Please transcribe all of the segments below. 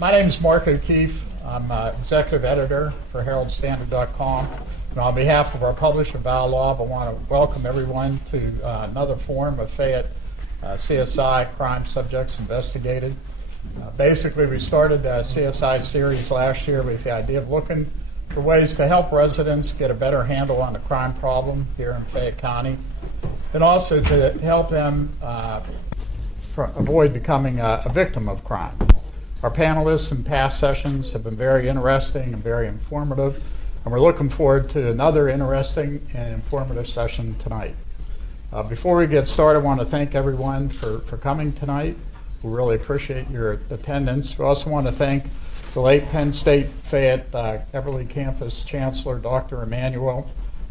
My name is Mark O'Keefe. I'm executive editor for Herald-Standard.com. And on behalf of our publisher, Val Law, I want to welcome everyone to another forum of Fayette CSI Crime Subjects Investigated. Basically, we started a CSI series last year with the idea of looking for ways to help residents get a better handle on the crime problem here in Fayette County, and also to help them avoid becoming a victim of crime. Our panelists in past sessions have been very interesting and very informative, and we're looking forward to another interesting and informative session tonight. Before we get started, I want to thank everyone for coming tonight. We really appreciate your attendance. We also want to thank the late Penn State Fayette Everly Campus Chancellor, Dr. Emmanuel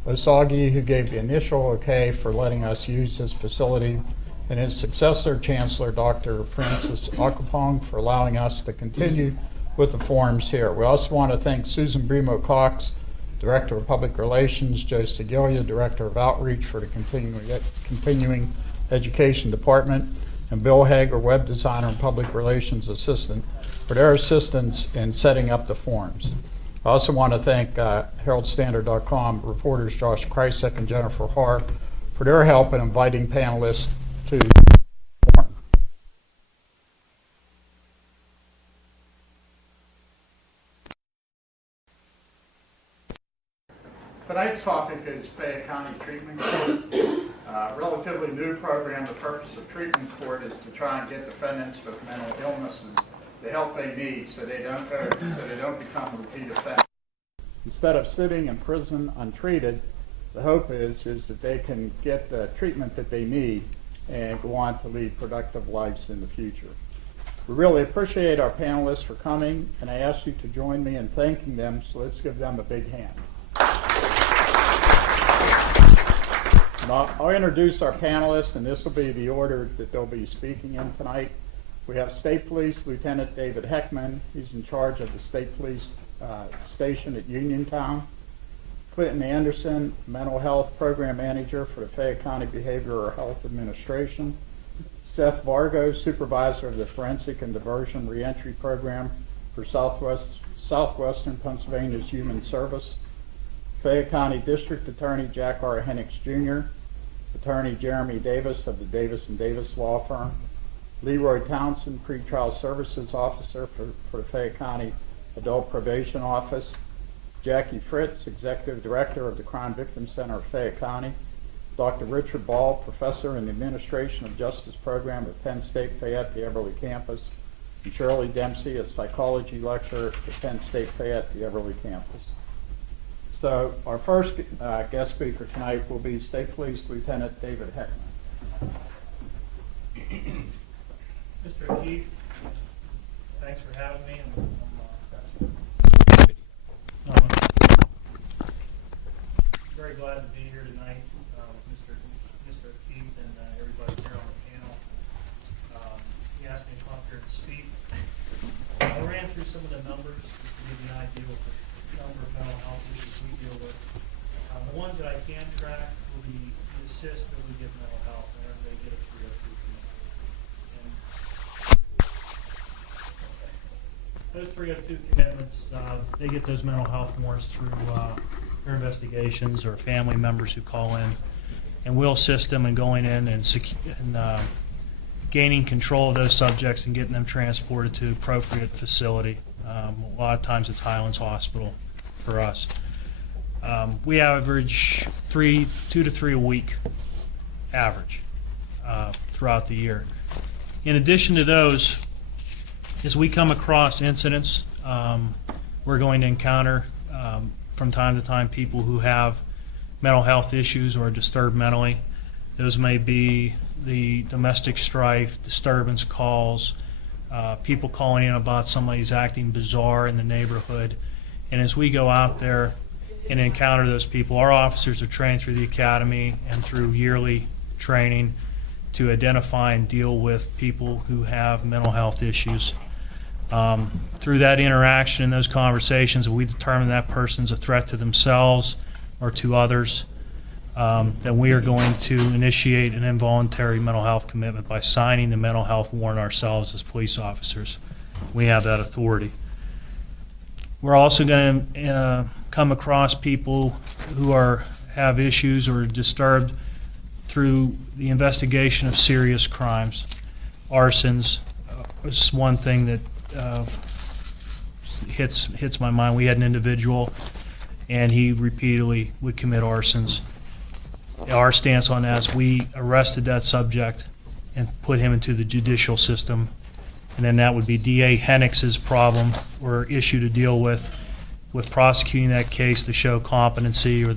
Osagi, who gave the initial okay for letting us use this facility, and his successor, Chancellor Dr. Francis Akapong, for allowing us to continue with the forums here. We also want to thank Susan Bremo Cox, Director of Public Relations, Joe Segilia, Director of Outreach for the Continuing Education Department, and Bill Hager, Web Designer and Public Relations Assistant, for their assistance in setting up the forums. I also want to thank Herald-Standard.com reporters Josh Kreisek and Jennifer Haar for their help in inviting panelists to the forum. Tonight's topic is Fayette County Treatment Court. A relatively new program. The purpose of Treatment Court is to try and get defendants with mental illnesses the help they need so they don't become repeat offenders. Instead of sitting in prison untreated, the hope is that they can get the treatment that they need and go on to lead productive lives in the future. We really appreciate our panelists for coming, and I ask you to join me in thanking them, so let's give them a big hand. And I'll introduce our panelists, and this will be the order that they'll be speaking in tonight. We have State Police Lieutenant David Heckman. He's in charge of the State Police Station at Uniontown. Clinton Anderson, Mental Health Program Manager for the Fayette County Behavioral Health Administration. Seth Vargo, Supervisor of the Forensic and Diversion Reentry Program for Southwestern Pennsylvania's Human Service. Fayette County District Attorney Jack R. Hennix Jr., Attorney Jeremy Davis of the Davis & Davis Law Firm, Leroy Townsend, Pretrial Services Officer for the Fayette County Adult Probation Office, Jackie Fritz, Executive Director of the Crime Victim Center of Fayette County, Dr. Richard Ball, Professor in the Administration of Justice Program at Penn State Fayette, the Everly Campus, and Shirley Dempsey, a Psychology Lecturer at Penn State Fayette, the Everly Campus. So our first guest speaker tonight will be State Police Lieutenant David Heckman. Mr. O'Keefe, thanks for having me. I'm very glad to be here tonight with Mr. O'Keefe and everybody here on the panel. He asked me to come up here and speak. I ran through some of the numbers just to give you an idea of the number of mental health issues we deal with. The ones that I can track will be the assist that we give mental health whenever they get a 302 commitment. Those 302 commitments, they get those mental health warrants through their investigations or family members who call in, and we'll assist them in going in and gaining control of those subjects and getting them transported to appropriate facility. A lot of times it's Highlands Hospital for us. We average 2 to 3 a week average throughout the year. In addition to those, as we come across incidents, we're going to encounter from time to time people who have mental health issues or are disturbed mentally. Those may be the domestic strife, disturbance calls, people calling in about somebody's acting bizarre in the neighborhood. And as we go out there and encounter those people, our officers are trained through the academy and through yearly training to identify and deal with people who have mental health issues. Through that interaction and those conversations, we determine that person's a threat to themselves or to others, then we are going to initiate an involuntary mental health commitment by signing the mental health warrant ourselves as police officers. we have that authority. We're also going to come across people who have issues or disturbed through the investigation of serious crimes. Arsons is one thing that hits my mind. We had an individual, and he repeatedly would commit arsons. Our stance on that is we arrested that subject and put him into the judicial system, and then that would be D.A. Hennicks's problem or issue to deal with prosecuting that case to show competency or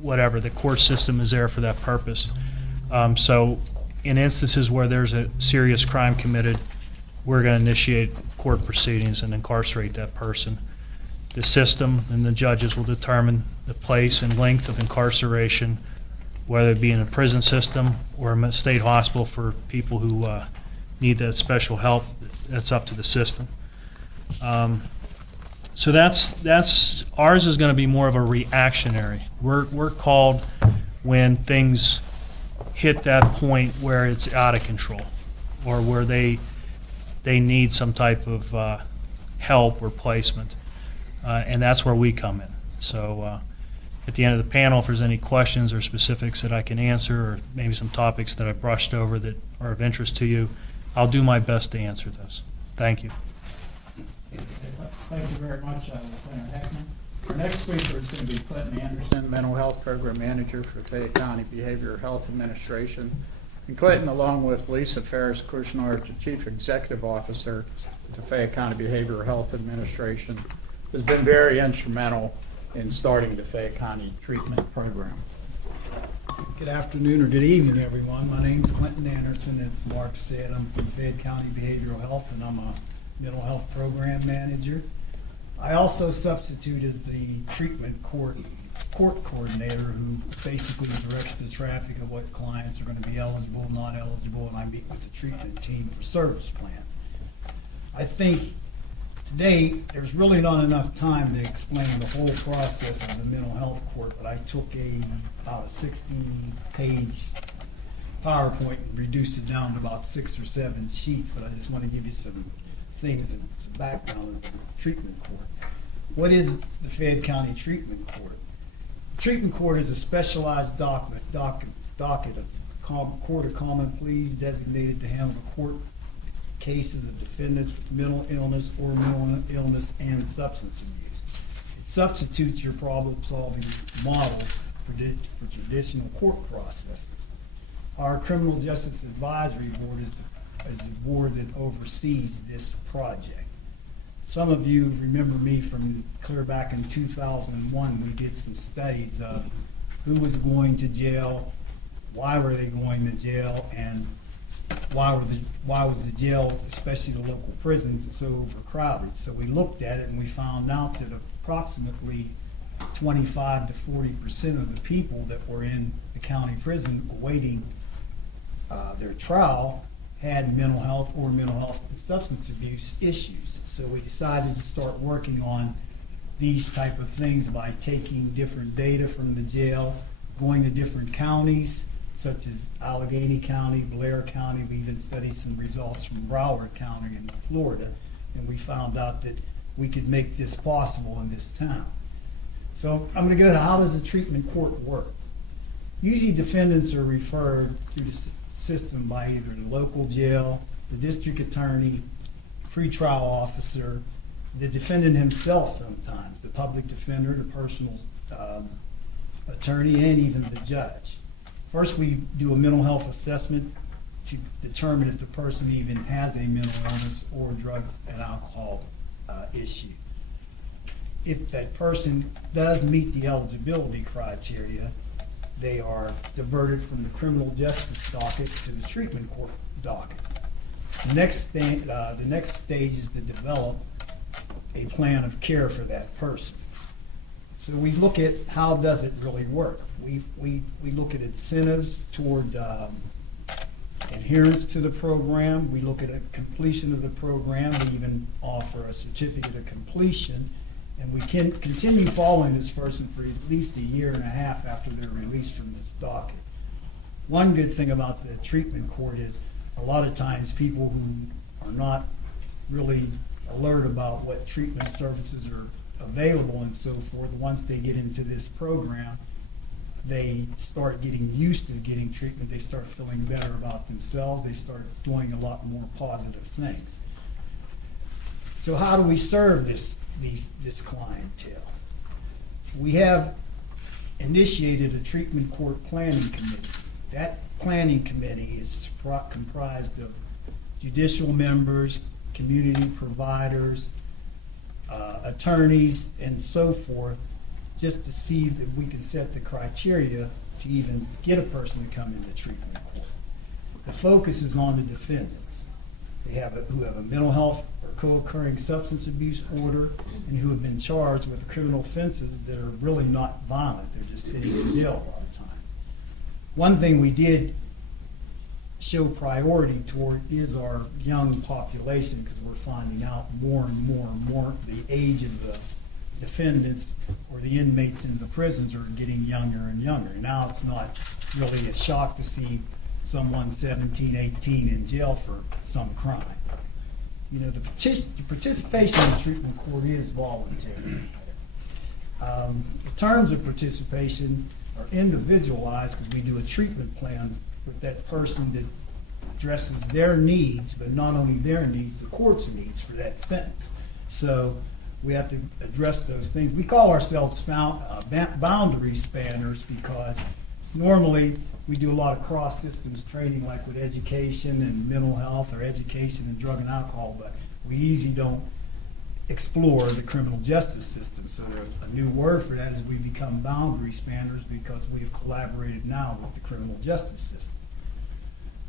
whatever. The court system is there for that purpose. So in instances where there's a serious crime committed, we're going to initiate court proceedings and incarcerate that person. The system and the judges will determine the place and length of incarceration, whether it be in a prison system or a state hospital for people who need that special help. That's up to the system. So that's ours is going to be more of a reactionary. We're called when things hit that point where it's out of control, or where they need some type of help or placement, and that's where we come in. So at the end of the panel, if there's any questions or specifics that I can answer, or maybe some topics that I brushed over that are of interest to you, I'll do my best to answer those. Thank you. Thank you very much, Lieutenant Heckman. Our next speaker is going to be Clinton Anderson, Mental Health Program Manager for Fayette County Behavioral Health Administration. And Clinton, along with Lisa Ferris-Kushner, the Chief Executive Officer at the Fayette County Behavioral Health Administration, has been very instrumental in starting the Fayette County Treatment Program. Good afternoon or good evening, everyone. My name's Clinton Anderson. As Mark said, I'm from Fayette County Behavioral Health, and I'm a mental health program manager. I also substitute as the treatment court coordinator, who basically directs the traffic of what clients are going to be eligible, not eligible, and I meet with the treatment team for service plans. I think today there's really not enough time to explain the whole process of the mental health court, but I took about a 60-page PowerPoint and reduced it down to about 6 or 7 sheets, but I just want to give you some things and some background of the treatment court. What is the Fayette County Treatment Court? The treatment court is a specialized docket of court of common pleas designated to handle court cases of defendants with mental illness or mental illness and substance abuse. It substitutes your problem-solving model for traditional court processes. Our Criminal Justice Advisory Board is the board that oversees this project. Some of you remember me from clear back in 2001. We did some studies of who was going to jail, why were they going to jail, and why was the jail, especially the local prisons, so overcrowded. So we looked at it and we found out that approximately 25 to 40% of the people that were in the county prison awaiting their trial had mental health or mental health and substance abuse issues. So we decided to start working on these type of things by taking different data from the jail, going to different counties, such as Allegheny County, Blair County. We even studied some results from Broward County in Florida, and we found out that we could make this possible in this town. So I'm going to go to how does the treatment court work. Usually defendants are referred through the system by either the local jail, the district attorney, pretrial officer, the defendant himself sometimes, the public defender, the personal attorney, and even the judge. First, we do a mental health assessment to determine if the person even has a mental illness or drug and alcohol issue. If that person does meet the eligibility criteria, they are diverted from the criminal justice docket to the treatment court docket. The next stage is to develop a plan of care for that person. So we look at how does it really work. We look at incentives toward adherence to the program. We look at a completion of the program. We even offer a certificate of completion. And we can continue following this person for at least a year and a half after they're released from this docket. One good thing about the treatment court is a lot of times people who are not really alert about what treatment services are available and so forth. Once they get into this program, they start getting used to getting treatment. They start feeling better about themselves. They start doing a lot more positive things. So how do we serve this clientele? We have initiated a treatment court planning committee. That planning committee is comprised of judicial members, community providers, attorneys, and so forth, just to see if we can set the criteria to even get a person to come into treatment court. The focus is on the defendants. Who have a mental health or co-occurring substance abuse order and who have been charged with criminal offenses that are really not violent. They're just sitting in jail a lot of time. One thing we did show priority toward is our young population, because we're finding out more and more the age of the defendants or the inmates in the prisons are getting younger and younger. Now it's not really a shock to see someone 17, 18 in jail for some crime. You know, the participation in the treatment court is voluntary. The terms of participation are individualized because we do a treatment plan with that person that addresses their needs, but not only their needs, the court's needs for that sentence. So we have to address those things. We call ourselves boundary spanners because normally we do a lot of cross-systems training, like with education and mental health, or education and drug and alcohol, but we easily don't explore the criminal justice system. So a new word for that is we become boundary spanners because we have collaborated now with the criminal justice system.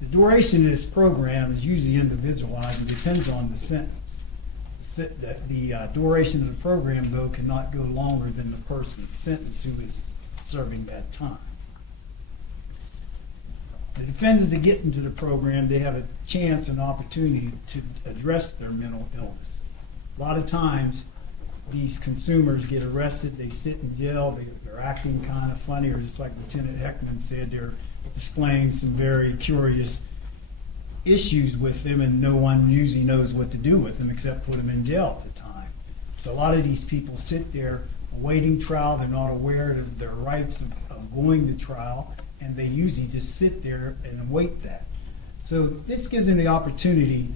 The duration of this program is usually individualized and depends on the sentence. The duration of the program, though, cannot go longer than the person's sentence who is serving that time. The defendants that get into the program, they have a chance and opportunity to address their mental illness. A lot of times, these consumers get arrested, they sit in jail, they're acting kind of funny, or just like Lieutenant Heckman said, they're displaying some very curious issues with them, and no one usually knows what to do with them except put them in jail at the time. So a lot of these people sit there awaiting trial, they're not aware of their rights of going to trial, and they usually just sit there and await that. So this gives them the opportunity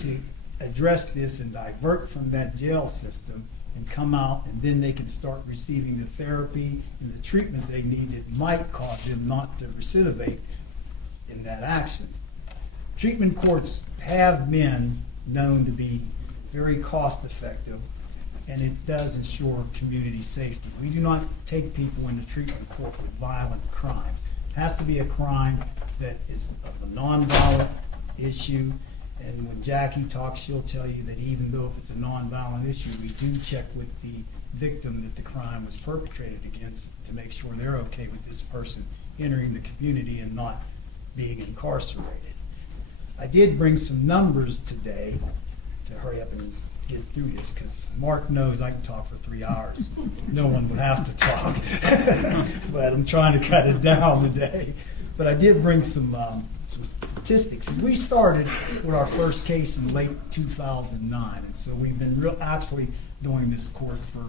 to address this and divert from that jail system and come out, and then they can start receiving the therapy and the treatment they need that might cause them not to recidivate in that action. Treatment courts have been known to be very cost effective, and it does ensure community safety. We do not take people into treatment court with violent crimes. It has to be a crime that is of a nonviolent issue, and when Jackie talks, she'll tell you that even though if it's a nonviolent issue, we do check with the victim that the crime was perpetrated against to make sure they're okay with this person entering the community and not being incarcerated. I did bring some numbers today to hurry up and get through this, because Mark knows I can talk for 3 hours. No one would have to talk. But I'm trying to cut it down today. But I did bring some statistics. We started with our first case in late 2009, and so we've been actually doing this court for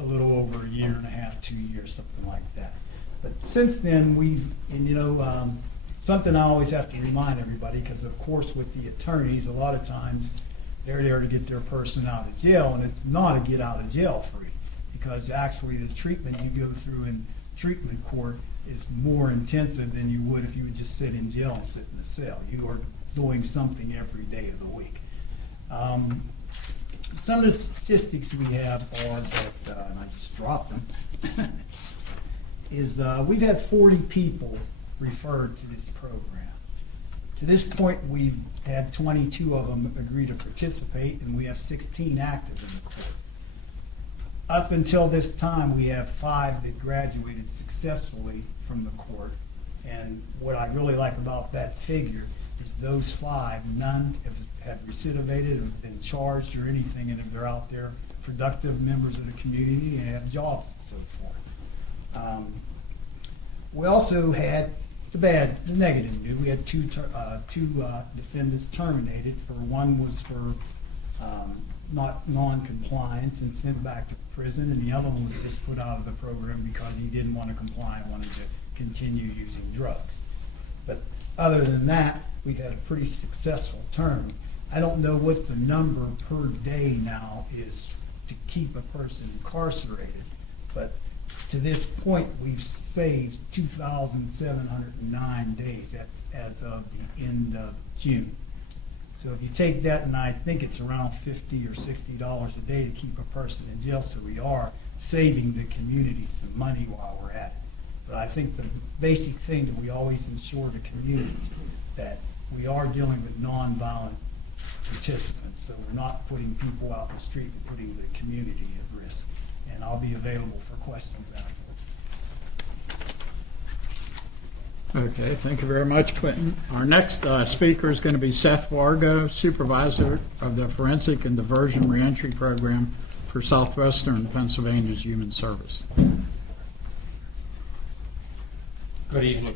a little over 1.5 years, 2 years, something like that. But since then, something I always have to remind everybody, because of course with the attorneys, a lot of times they're there to get their person out of jail, and it's not a get out of jail free, because actually the treatment you go through in treatment court is more intensive than you would if you would just sit in jail and sit in a cell. You are doing something every day of the week. Some of the statistics we have are that, and I just dropped them, is we've had 40 people referred to this program. To this point, we've had 22 of them agree to participate, and we have 16 active in the court. Up until this time, we have 5 that graduated successfully from the court, and what I really like about that figure is those 5, none have recidivated or been charged or anything, and if they're out there, productive members of the community and have jobs and so forth. We also had the negative news. We had two defendants terminated. One was for not non-compliance and sent back to prison, and the other one was just put out of the program because he didn't want to comply and wanted to continue using drugs. But other than that, we've had a pretty successful term. I don't know what the number per day now is to keep a person incarcerated, but to this point, we've saved 2,709 days. That's as of the end of June. So if you take that, and I think it's around $50 or $60 a day to keep a person in jail, so we are saving the community some money while we're at it. But I think the basic thing that we always ensure the communities that we are dealing with nonviolent participants, so we're not putting people out in the street and putting the community at risk. And I'll be available for questions afterwards. Okay, thank you very much, Quentin. Our next speaker is going to be Seth Wargo, Supervisor of the Forensic and Diversion Reentry Program for Southwestern Pennsylvania's Human Service. Good evening.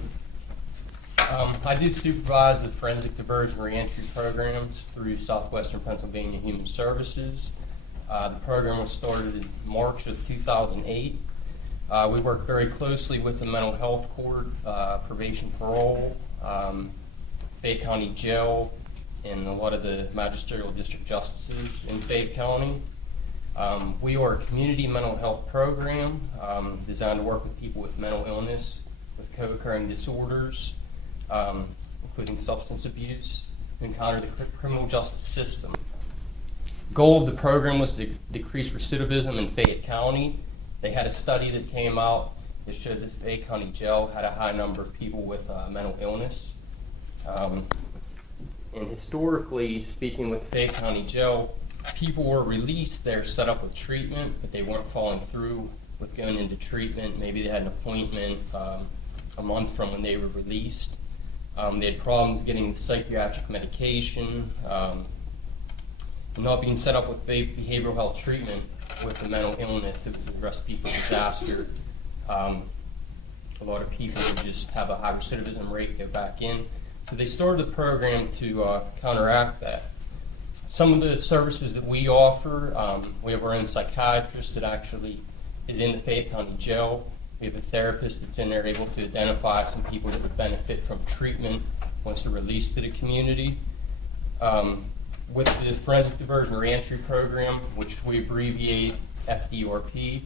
I do supervise the Forensic Diversion Reentry Programs through Southwestern Pennsylvania Human Services. The program was started in March of 2008. We work very closely with the Mental Health Court, Probation Parole, Fayette County Jail, and a lot of the magisterial district justices in Fayette County. We are a community mental health program designed to work with people with mental illness, with co-occurring disorders, including substance abuse, who encounter the criminal justice system. The goal of the program was to decrease recidivism in Fayette County. They had a study that came out that showed that Fayette County Jail had a high number of people with mental illness. And historically, speaking with Fayette County Jail, people were released there set up with treatment, but they weren't following through with going into treatment. Maybe they had an appointment a month from when they were released. They had problems getting psychiatric medication, not being set up with behavioral health treatment with the mental illness. It was a recipe for disaster. A lot of people would just have a high recidivism rate, go back in. So they started the program to counteract that. Some of the services that we offer, we have our own psychiatrist that actually is in the Fayette County Jail. We have a therapist that's in there able to identify some people that would benefit from treatment once they're released to the community. With the Forensic Diversion Reentry Program, which we abbreviate FDRP,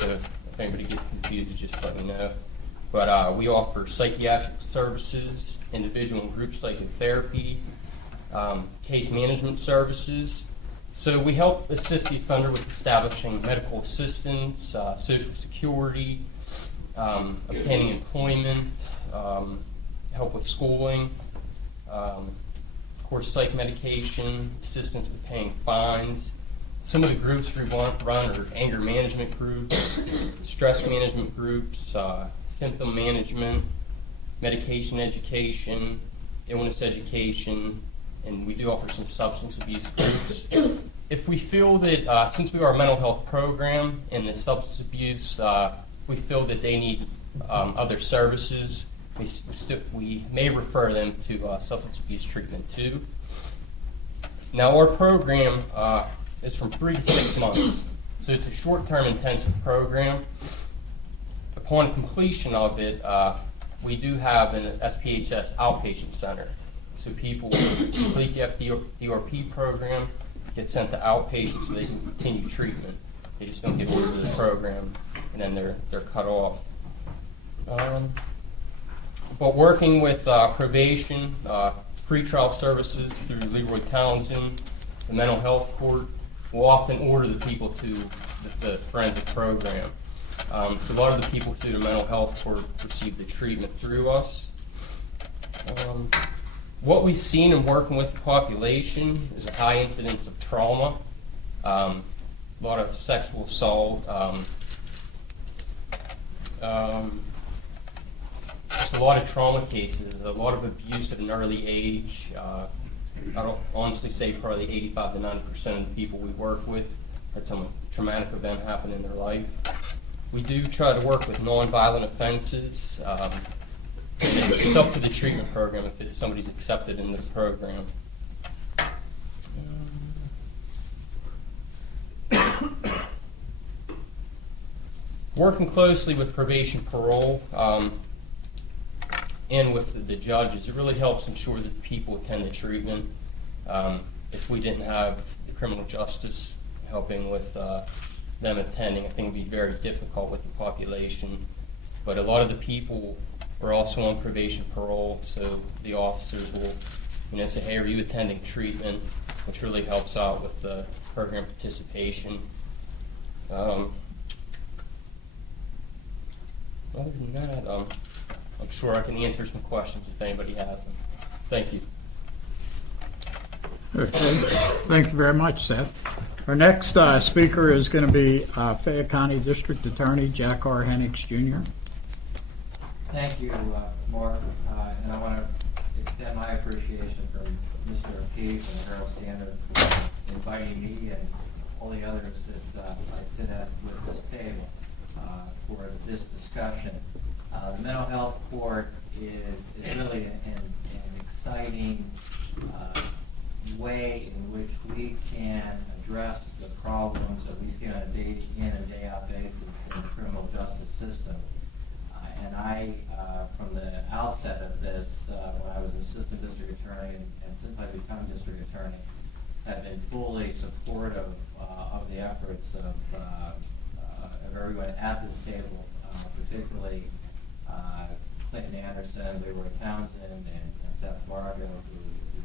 so if anybody gets confused, just let me know. But we offer psychiatric services, individual and group psychotherapy, case management services. So we help assist the offender with establishing medical assistance, Social Security, obtaining employment, help with schooling, of course psych medication, assistance with paying fines. Some of the groups we run are anger management groups, stress management groups, symptom management, medication education, illness education, and we do offer some substance abuse groups. If we feel that, since we are a mental health program and the substance abuse, we feel that they need other services, we may refer them to substance abuse treatment too. Now our program is from 3 to 6 months, so it's a short-term intensive program. Upon completion of it, we do have an SPHS outpatient center. So people who complete the FDRP program get sent to outpatient so they can continue treatment. They just don't get ordered to the program, and then they're cut off. But working with probation, pretrial services through Leroy Townsend, the mental health court, will often order the people to the forensic program. So a lot of the people through the mental health court receive the treatment through us. What we've seen in working with the population is a high incidence of trauma, a lot of sexual assault, just a lot of trauma cases, a lot of abuse at an early age. I'd honestly say probably 85 to 90% of the people we work with had some traumatic event happen in their life. We do try to work with nonviolent offenses. It's up to the treatment program if somebody's accepted in the program. Working closely with probation parole and with the judges, it really helps ensure that people attend the treatment. If we didn't have the criminal justice helping with them attending, I think it would be very difficult with the population. But a lot of the people are also on probation parole, so the officers will, say, hey, are you attending treatment, which really helps out with the program participation. Other than that, I'm sure I can answer some questions if anybody has them. Thank you. Okay, thank you very much, Seth. Our next speaker is going to be Fayette County District Attorney Jack R. Hennix Jr. Thank you, Mark, and I want to extend my appreciation for Mr. O'Keefe and the Herald-Standard for inviting me and all the others that I sit at with this table for this discussion. The mental health court is really an exciting way in which we can address the problems that we see on a day in and day out basis in the criminal justice system. And I, from the outset of this, when I was an assistant district attorney and since I've become district attorney, have been fully supportive of the efforts of everyone at this table, particularly Clinton Anderson, Leroy Townsend, and Seth Vargo, who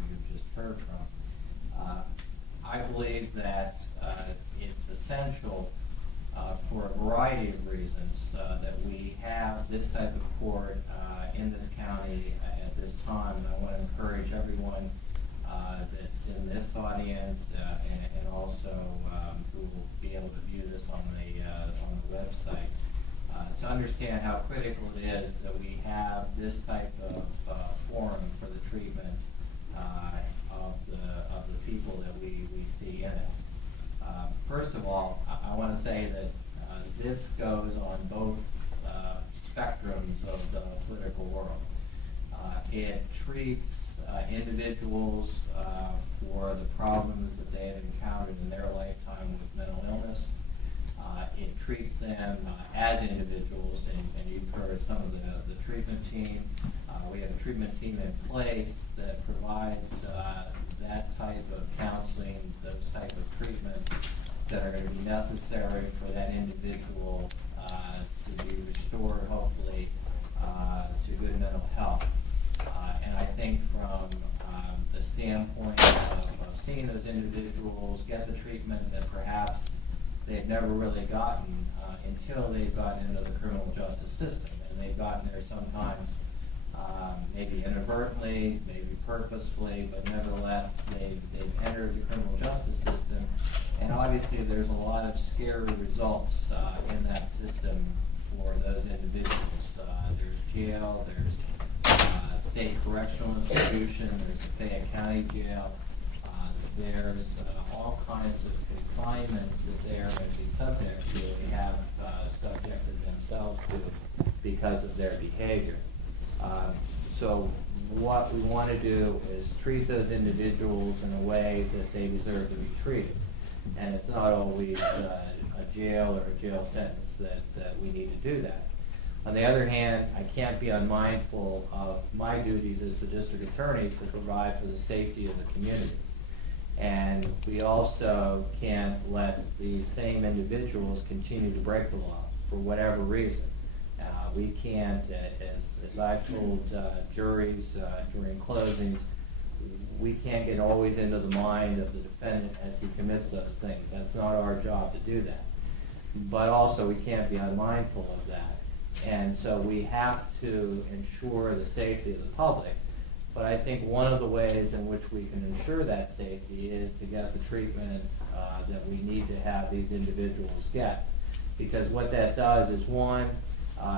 you just heard from. I believe that it's essential for a variety of reasons that we have this type of court in this county at this time. And I want to encourage everyone that's in this audience and also who will be able to view this on the website to understand how critical it is that we have this type of forum for the treatment of the people that we see in it. First of all, I want to say that this goes on both spectrums of the political world. It treats individuals for the problems that they have encountered in their lifetime with mental illness. It treats them as individuals, and you've heard some of the treatment team. We have a treatment team in place that provides that type of counseling, those type of treatments that are going to be necessary for that individual to be restored, hopefully, to good mental health. And I think from the standpoint of seeing those individuals get the treatment that perhaps they've never really gotten until they've gotten into the criminal justice system. And they've gotten there sometimes maybe inadvertently, maybe purposefully, but nevertheless they've entered the criminal justice system. And obviously there's a lot of scary results in that system for those individuals. There's jail, there's state correctional institution, there's the Fayette County Jail, there's all kinds of confinements that they're going to be subject to, they have subjected themselves to because of their behavior. So what we want to do is treat those individuals in a way that they deserve to be treated. And it's not always a jail or a jail sentence that we need to do that. On the other hand, I can't be unmindful of my duties as the district attorney to provide for the safety of the community. And we also can't let these same individuals continue to break the law for whatever reason. We can't, as I've told juries during closings, we can't get always into the mind of the defendant as he commits those things. That's not our job to do that. But also we can't be unmindful of that. And so we have to ensure the safety of the public. But I think one of the ways in which we can ensure that safety is to get the treatment that we need to have these individuals get. Because what that does is, one,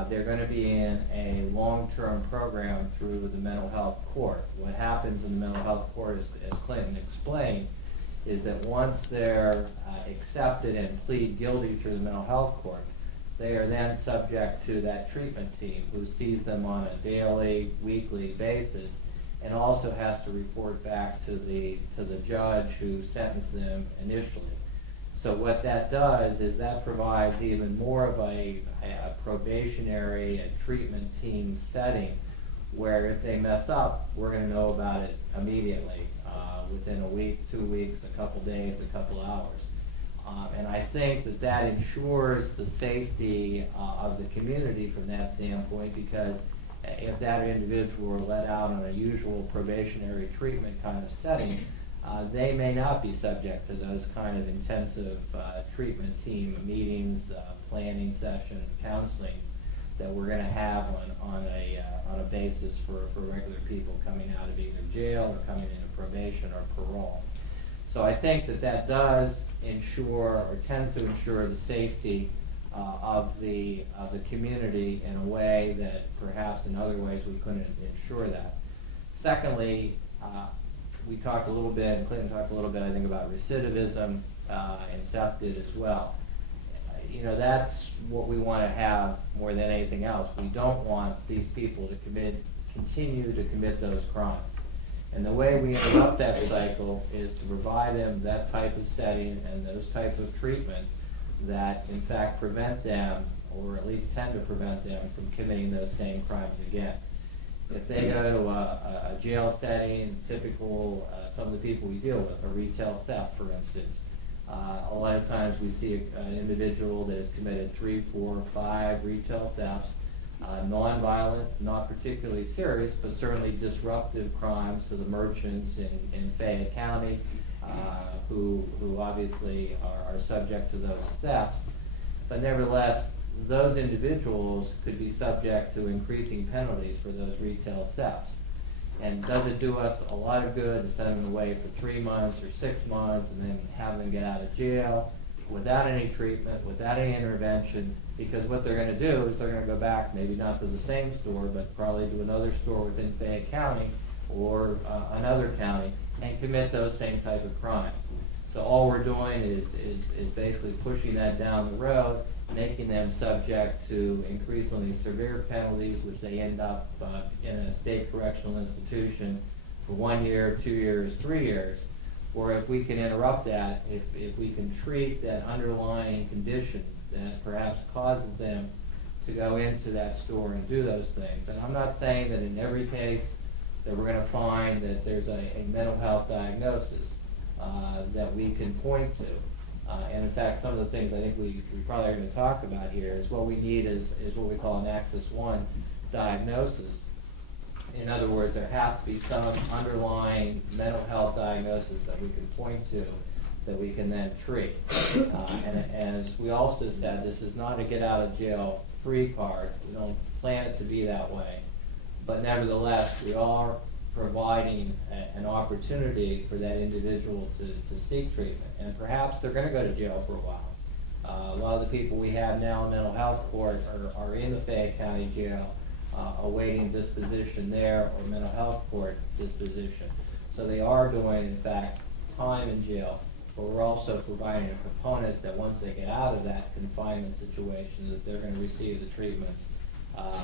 they're going to be in a long-term program through the mental health court. What happens in the mental health court, as Clinton explained, is that once they're accepted and plead guilty through the mental health court, they are then subject to that treatment team who sees them on a daily, weekly basis, and also has to report back to the judge who sentenced them initially. So what that does is that provides even more of a probationary, a treatment team setting, where if they mess up, we're going to know about it immediately, within a week, 2 weeks, a couple days, a couple hours. And I think that that ensures the safety of the community from that standpoint, because if that individual were let out on a usual probationary treatment kind of setting, they may not be subject to those kind of intensive treatment team meetings, planning sessions, counseling that we're going to have on a basis for regular people coming out of either jail or coming into probation or parole. So I think that that does ensure, or tends to ensure, the safety of the community in a way that perhaps in other ways we couldn't ensure that. Secondly, we talked a little bit, and Clinton talked a little bit, I think, about recidivism, and Seth did as well. You know, that's what we want to have more than anything else. We don't want these people to continue to commit those crimes. And the way we interrupt that cycle is to provide them that type of setting and those types of treatments that in fact prevent them, or at least tend to prevent them, from committing those same crimes again. If they go to a jail setting, typical, some of the people we deal with, a retail theft, for instance, a lot of times we see an individual that has committed 3, 4, 5 retail thefts, non-violent, not particularly serious, but certainly disruptive crimes to the merchants in Fayette County, who obviously are subject to those thefts. But nevertheless, those individuals could be subject to increasing penalties for those retail thefts. And does it do us a lot of good to send them away for 3 months or 6 months and then have them get out of jail without any treatment, without any intervention? Because what they're going to do is they're going to go back, maybe not to the same store, but probably to another store within Fayette County or another county, and commit those same type of crimes. So all we're doing is basically pushing that down the road, making them subject to increasingly severe penalties, which they end up in a state correctional institution for 1 year, 2 years, 3 years. Or if we can interrupt that, if we can treat that underlying condition that perhaps causes them to go into that store and do those things. And I'm not saying that in every case that we're going to find that there's a mental health diagnosis that we can point to. And in fact, some of the things I think we probably are going to talk about here is what we need is what we call an Axis 1 diagnosis. In other words, there has to be some underlying mental health diagnosis that we can point to that we can then treat. And as we also said, this is not a get out of jail free card. We don't plan it to be that way. But nevertheless, we are providing an opportunity for that individual to seek treatment. And perhaps they're going to go to jail for a while. A lot of the people we have now in mental health court are in the Fayette County Jail, awaiting disposition there, or mental health court disposition. So they are doing, in fact, time in jail, but we're also providing a component that once they get out of that confinement situation, that they're going to receive the treatment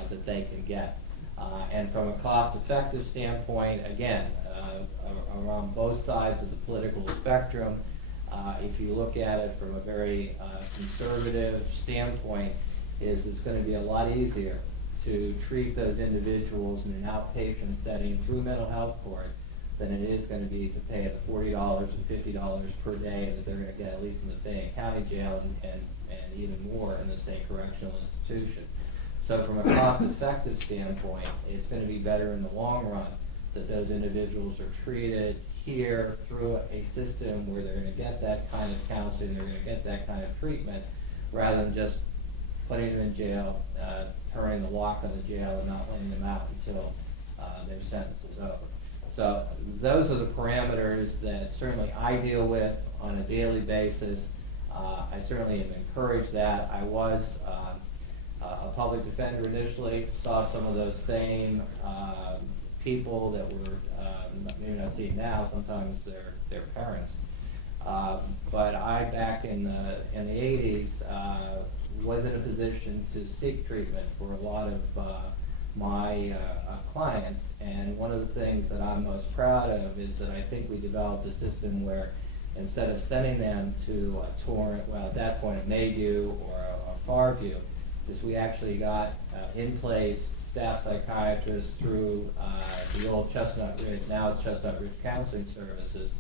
that they can get. And from a cost-effective standpoint, again, around both sides of the political spectrum, if you look at it from a very conservative standpoint, it's going to be a lot easier to treat those individuals in an outpatient setting through mental health court than it is going to be to pay the $40 and $50 per day that they're going to get, at least in the Fayette County Jail, and even more in the state correctional institution. So from a cost-effective standpoint, it's going to be better in the long run that those individuals are treated here through a system where they're going to get that kind of counseling, they're going to get that kind of treatment, rather than just putting them in jail, turning the lock on the jail, and not letting them out until their sentence is over. So those are the parameters that certainly I deal with on a daily basis. I certainly have encouraged that. I was a public defender initially, saw some of those same people that were maybe not seeing now, sometimes their parents. But I, back in the 80s, was in a position to seek treatment for a lot of my clients. And one of the things that I'm most proud of is that I think we developed a system where instead of sending them to a Torrent, well, at that point, a Mayview or a Farview, is we actually got in place staff psychiatrists through the old Chestnut Ridge, now it's Chestnut Ridge Counseling Services,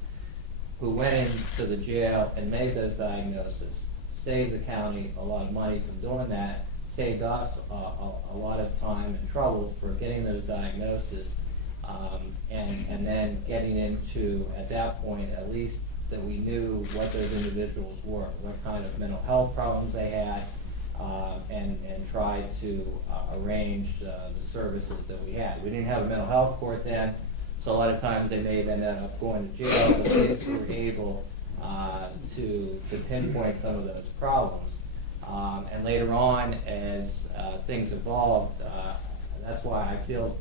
who went into the jail and made those diagnoses, saved the county a lot of money from doing that, saved us a lot of time and trouble for getting those diagnoses, and then getting into, at that point, at least that we knew what those individuals were, what kind of mental health problems they had, and tried to arrange the services that we had. We didn't have a mental health court then, so a lot of times they may have ended up going to jail, but at least we were able to pinpoint some of those problems. And later on, as things evolved, that's why I feel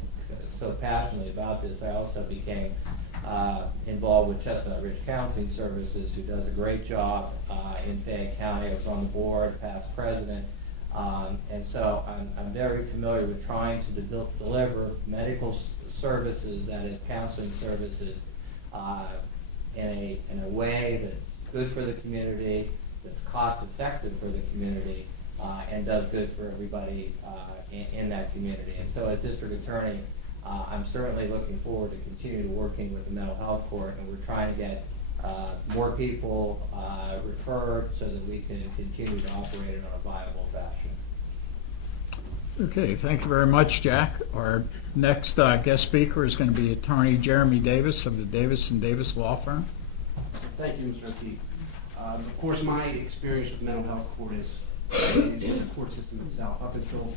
so passionately about this. I also became involved with Chestnut Ridge Counseling Services, who does a great job in Fayette County. I was on the board, past president, and so I'm very familiar with trying to deliver medical services, that is counseling services, in a way that's good for the community, that's cost effective for the community, and does good for everybody in that community. And so as district attorney, I'm certainly looking forward to continue working with the mental health court, and we're trying to get more people referred so that we can continue to operate it on a viable fashion. Okay, thank you very much, Jack. Our next guest speaker is going to be Attorney Jeremy Davis of the Davis & Davis Law Firm. Thank you, Mr. O'Keefe. Of course, my experience with mental health court is in the court system itself. Up until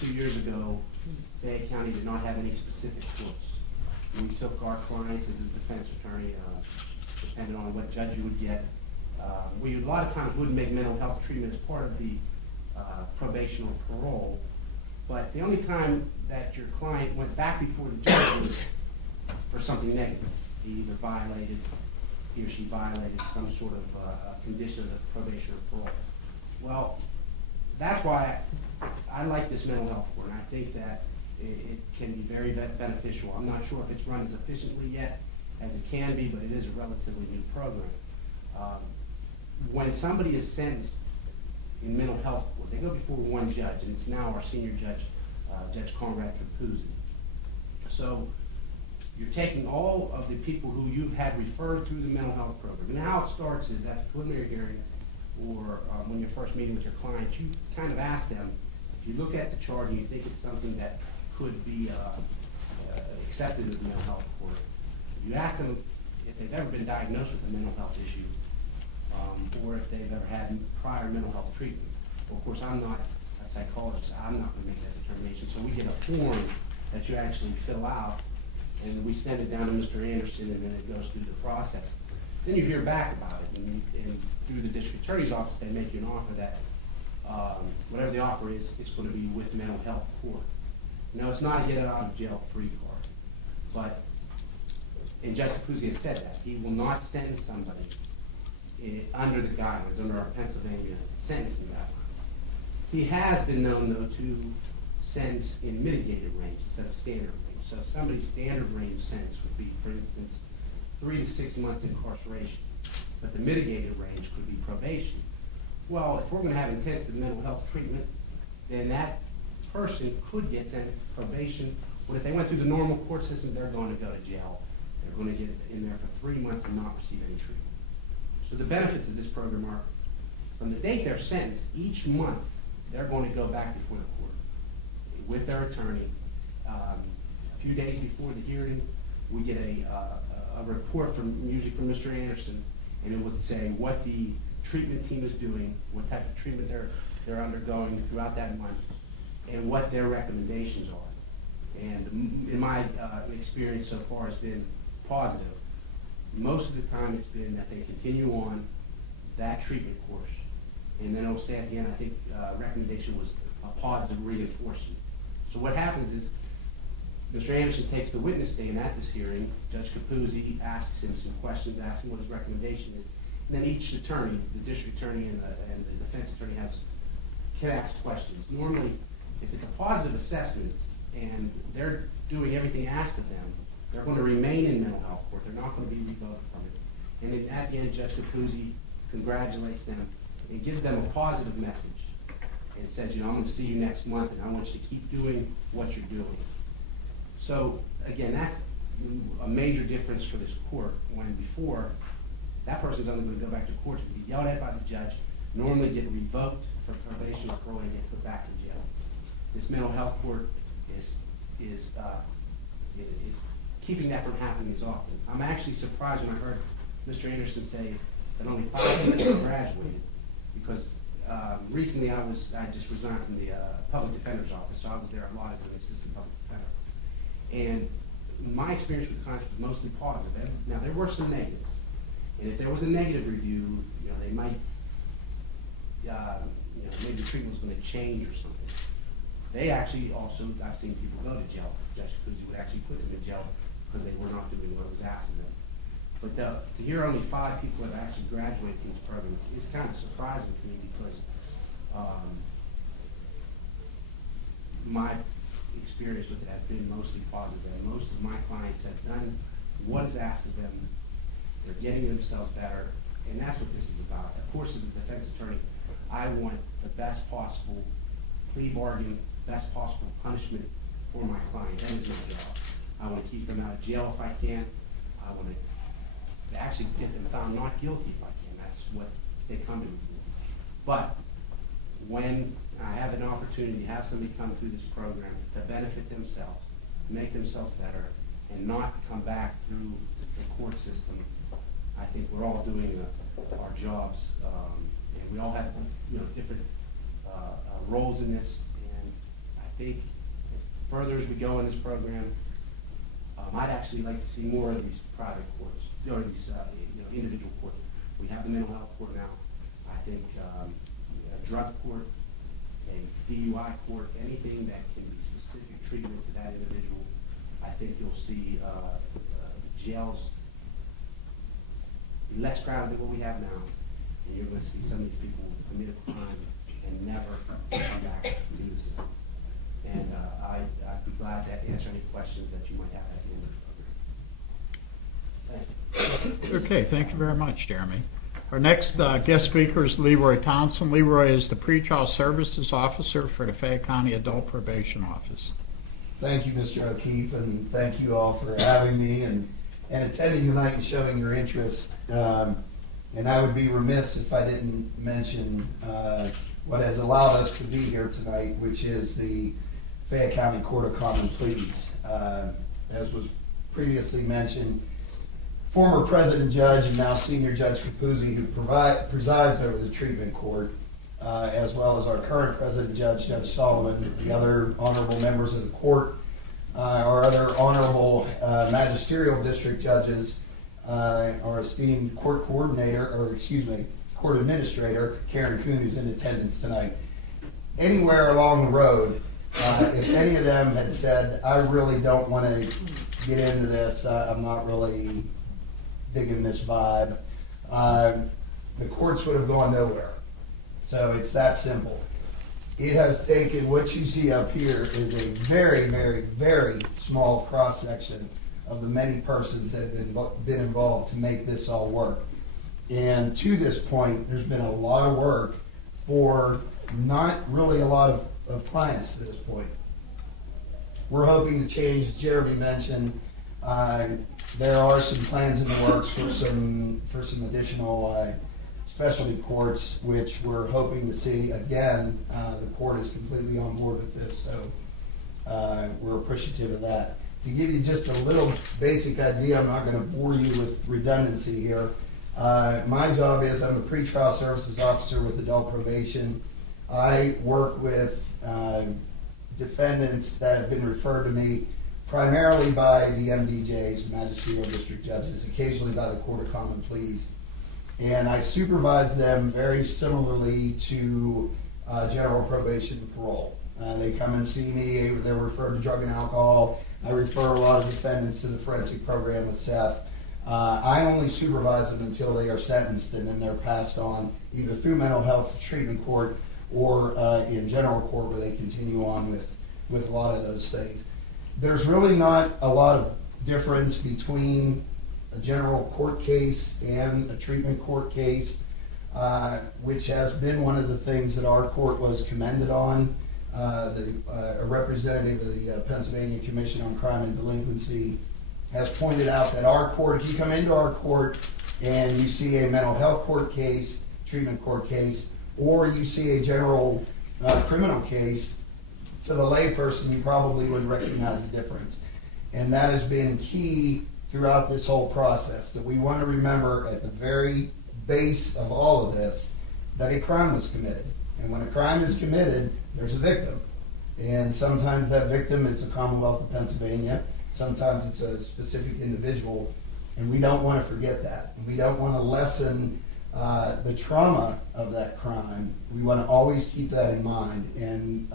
2 years ago, Fayette County did not have any specific courts. We took our clients as a defense attorney, depending on what judge you would get. We a lot of times wouldn't make mental health treatment as part of the probation or parole, but the only time that your client went back before the judge was for something negative. He either violated, he or she violated some sort of condition of the probation or parole. Well, that's why I like this mental health court, and I think that it can be very beneficial. I'm not sure if it's run as efficiently yet as it can be, but it is a relatively new program. When somebody is sentenced in mental health court, they go before one judge, and it's now our senior judge, Judge Conrad Capuzzi. So you're taking all of the people who you've had referred through the mental health program. And how it starts is at the preliminary hearing, or when you're first meeting with your client, you kind of ask them, if you look at the chart and you think it's something that could be accepted with the mental health court, you ask them if they've ever been diagnosed with a mental health issue, or if they've ever had prior mental health treatment. Well, of course, I'm not a psychologist, so I'm not going to make that determination. So we get a form that you actually fill out, and we send it down to Mr. Anderson, and then it goes through the process. Then you hear back about it, and through the district attorney's office, they make you an offer that whatever the offer is, it's going to be with mental health court. Now, it's not a get out of jail free card, but, and Judge Capuzzi has said that, he will not sentence somebody under the guidelines, under our Pennsylvania sentencing guidelines. He has been known, though, to sentence in mitigated range instead of standard range. So somebody's standard range sentence would be, for instance, 3 to 6 months incarceration, but the mitigated range could be probation. Well, if we're going to have intensive mental health treatment, then that person could get sentenced to probation, but if they went through the normal court system, they're going to go to jail. They're going to get in there for 3 months and not receive any treatment. So the benefits of this program are, from the date they're sentenced, each month they're going to go back before the court with their attorney. A few days before the hearing, we get a report usually from Mr. Anderson, and it would say what the treatment team is doing, what type of treatment they're undergoing throughout that month, and what their recommendations are. And in my experience so far, has been positive. Most of the time, it's been that they continue on that treatment course, and then it'll say at the end, I think recommendation was a positive reinforcement. So what happens is, Mr. Anderson takes the witness stand at this hearing. Judge Capuzzi asks him some questions, asks him what his recommendation is, and then each attorney, the district attorney and the defense attorney, can ask questions. Normally, if it's a positive assessment and they're doing everything asked of them, they're going to remain in mental health court. They're not going to be revoked from it. And then at the end, Judge Capuzzi congratulates them and gives them a positive message and says, I'm going to see you next month, and I want you to keep doing what you're doing. So again, that's a major difference for this court, when before, that person's only going to go back to court to be yelled at by the judge, normally get revoked for probation or parole, and get put back in jail. This mental health court is keeping that from happening as often. I'm actually surprised when I heard Mr. Anderson say that only 5 people graduated, because recently I just resigned from the public defender's office, so I was there a lot as an assistant public defender. And my experience with clients was mostly positive. Now, there were some negatives. And if there was a negative review, they might, maybe the treatment was going to change or something. They actually also, I've seen people go to jail. Judge Capuzzi would actually put them in jail because they were not doing what was asked of them. But to hear only 5 people have actually graduated from this program is kind of surprising to me, because my experience with it has been mostly positive. And most of my clients have done what is asked of them. They're getting themselves better, and that's what this is about. Of course, as a defense attorney, I want the best possible plea bargain, best possible punishment for my client. That is my job. I want to keep them out of jail if I can. I want to actually get them found not guilty if I can. That's what they come to me for. But when I have an opportunity to have somebody come through this program to benefit themselves, make themselves better, and not come back through the court system, I think we're all doing our jobs, and we all have different roles in this. And I think as further as we go in this program, I'd actually like to see more of these private courts, or these individual courts. We have the mental health court now. I think a drug court, a DUI court, anything that can be specific treatment to that individual. I think you'll see jails be less crowded than what we have now, and you're going to see some of these people commit a crime and never come back to the system. And I'd be glad to answer any questions that you might have at the end of the program. Thank you. Okay, thank you very much, Jeremy. Our next guest speaker is Leroy Thompson. Leroy is the Pretrial Services Officer for the Fayette County Adult Probation Office. Thank you, Mr. O'Keefe, and thank you all for having me and attending tonight and showing your interest. And I would be remiss if I didn't mention what has allowed us to be here tonight, which is the Fayette County Court of Common Pleas. As was previously mentioned, former President Judge and now Senior Judge Capuzzi, who presides over the treatment court, as well as our current President Judge, Judge Solomon, the other honorable members of the court, our other honorable magisterial district judges, our esteemed court administrator, Karen Kuhn, who's in attendance tonight. Anywhere along the road, if any of them had said, I really don't want to get into this, I'm not really digging this vibe, the courts would have gone nowhere. So it's that simple. It has taken, what you see up here is a very, very, very small cross-section of the many persons that have been involved to make this all work. And to this point, there's been a lot of work for not really a lot of clients to this point. We're hoping to change, as Jeremy mentioned, there are some plans in the works for some additional specialty courts, which we're hoping to see. Again, the court is completely on board with this, so we're appreciative of that. To give you just a little basic idea, I'm not going to bore you with redundancy here. My job is I'm a pretrial services officer with adult probation. I work with defendants that have been referred to me primarily by the MDJs, the magisterial district judges, occasionally by the Court of Common Pleas. And I supervise them very similarly to general probation and parole. They come and see me, they're referred to drug and alcohol. I refer a lot of defendants to the forensic program with Seth. I only supervise them until they are sentenced, and then they're passed on either through mental health treatment court or in general court, where they continue on with a lot of those things. There's really not a lot of difference between a general court case and a treatment court case, which has been one of the things that our court was commended on. A representative of the Pennsylvania Commission on Crime and Delinquency has pointed out that our court, if you come into our court and you see a mental health court case, treatment court case, or you see a general criminal case, to the layperson, you probably wouldn't recognize the difference. And that has been key throughout this whole process, that we want to remember at the very base of all of this that a crime was committed. And when a crime is committed, there's a victim. And sometimes that victim is the Commonwealth of Pennsylvania, sometimes it's a specific individual, and we don't want to forget that. And we don't want to lessen the trauma of that crime. We want to always keep that in mind, and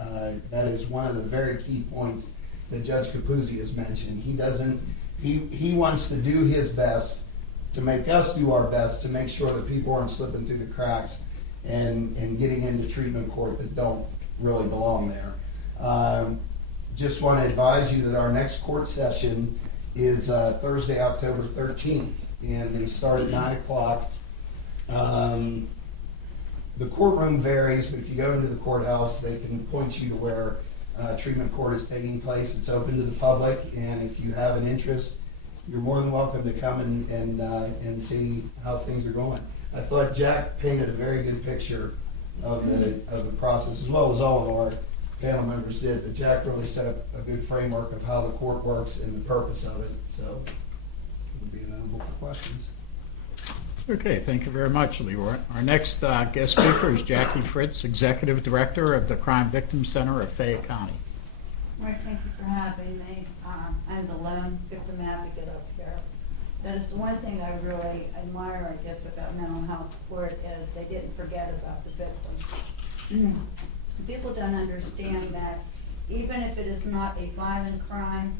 that is one of the very key points that Judge Capuzzi has mentioned. He wants to do his best to make us do our best to make sure that people aren't slipping through the cracks and getting into treatment court that don't really belong there. Just want to advise you that our next court session is Thursday, October 13th, and they start at 9 o'clock. The courtroom varies, but if you go into the courthouse, they can point you to where treatment court is taking place. It's open to the public, and if you have an interest, you're more than welcome to come and see how things are going. I thought Jack painted a very good picture of the process, as well as all of our panel members did, but Jack really set up a good framework of how the court works and the purpose of it, so it would be available for questions. Okay, thank you very much, Leroy. Our next guest speaker is Jackie Fritz, Executive Director of the Crime Victim Center of Fayette County. Right, thank you for having me. I'm the lone victim advocate up here. That is the one thing I really admire, I guess, about mental health court is they didn't forget about the victims. People don't understand that even if it is not a violent crime,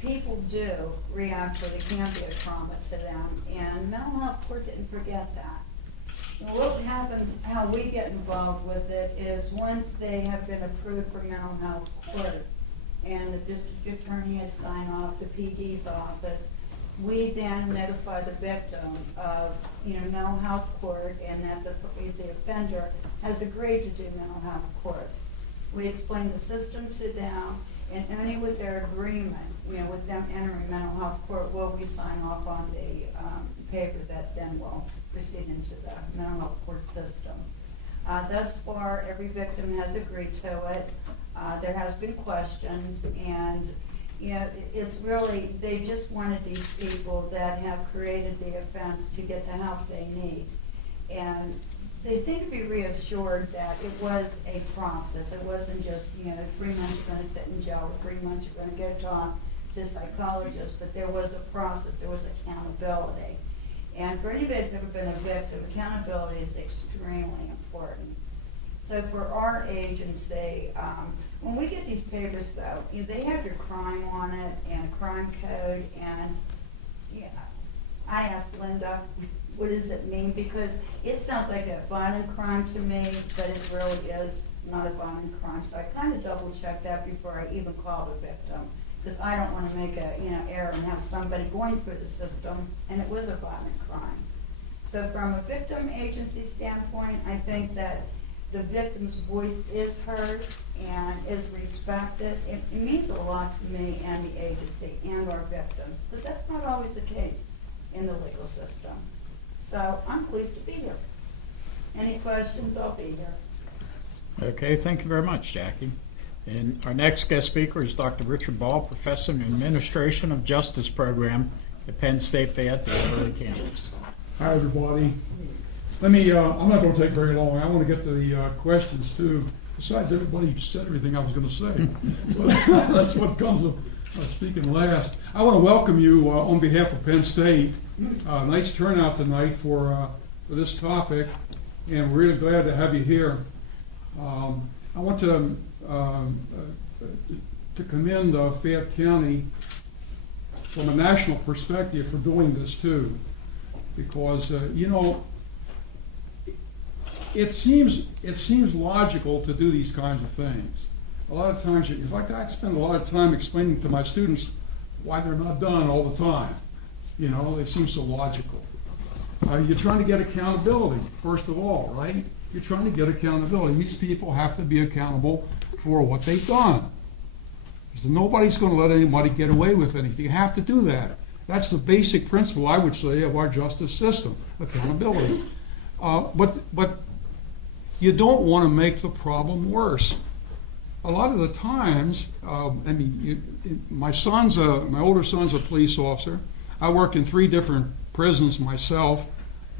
people do react to it. It can be a trauma to them, and mental health court didn't forget that. And what happens, how we get involved with it is once they have been approved for mental health court, and the district attorney has signed off, the PD's office, we then notify the victim of, mental health court, and that the offender has agreed to do mental health court. We explain the system to them, and only with their agreement, with them entering mental health court, will we sign off on the paper that then will proceed into the mental health court system. Thus far, every victim has agreed to it. There has been questions, and it's really, they just wanted these people that have created the offense to get the help they need. And they seem to be reassured that it was a process. It wasn't just, 3 months you're going to sit in jail, or 3 months you're going to go talk to a psychologist, but there was a process, there was accountability. And for anybody that's ever been a victim, accountability is extremely important. So for our agency, when we get these papers though, they have your crime on it and a crime code, and I asked Linda, what does it mean? Because it sounds like a violent crime to me, but it really is not a violent crime. So I kind of double check that before I even call the victim, because I don't want to make a error and have somebody going through the system and it was a violent crime. So from a victim agency standpoint, I think that the victim's voice is heard and is respected. It means a lot to me and the agency and our victims, but that's not always the case in the legal system. So I'm pleased to be here. Any questions, I'll be here. Okay, thank you very much, Jackie. And our next guest speaker is Dr. Richard Ball, Professor in Administration of Justice Program at Penn State Fayette, the Beverly campus. Hi, everybody. I'm not going to take very long. I want to get to the questions, too. Besides, everybody said everything I was going to say. So that's what comes of speaking last. I want to welcome you on behalf of Penn State. Nice turnout tonight for this topic, and we're really glad to have you here. I want to commend Fayette County from a national perspective for doing this, too. Because, it seems logical to do these kinds of things. A lot of times, in fact, I spend a lot of time explaining to my students why they're not done all the time. You know, they seem so logical. You're trying to get accountability, first of all, right? You're trying to get accountability. These people have to be accountable for what they've done. Because nobody's going to let anybody get away with anything. You have to do that. That's the basic principle, I would say, of our justice system, accountability. But you don't want to make the problem worse. A lot of the times, my older son's a police officer. I worked in 3 different prisons myself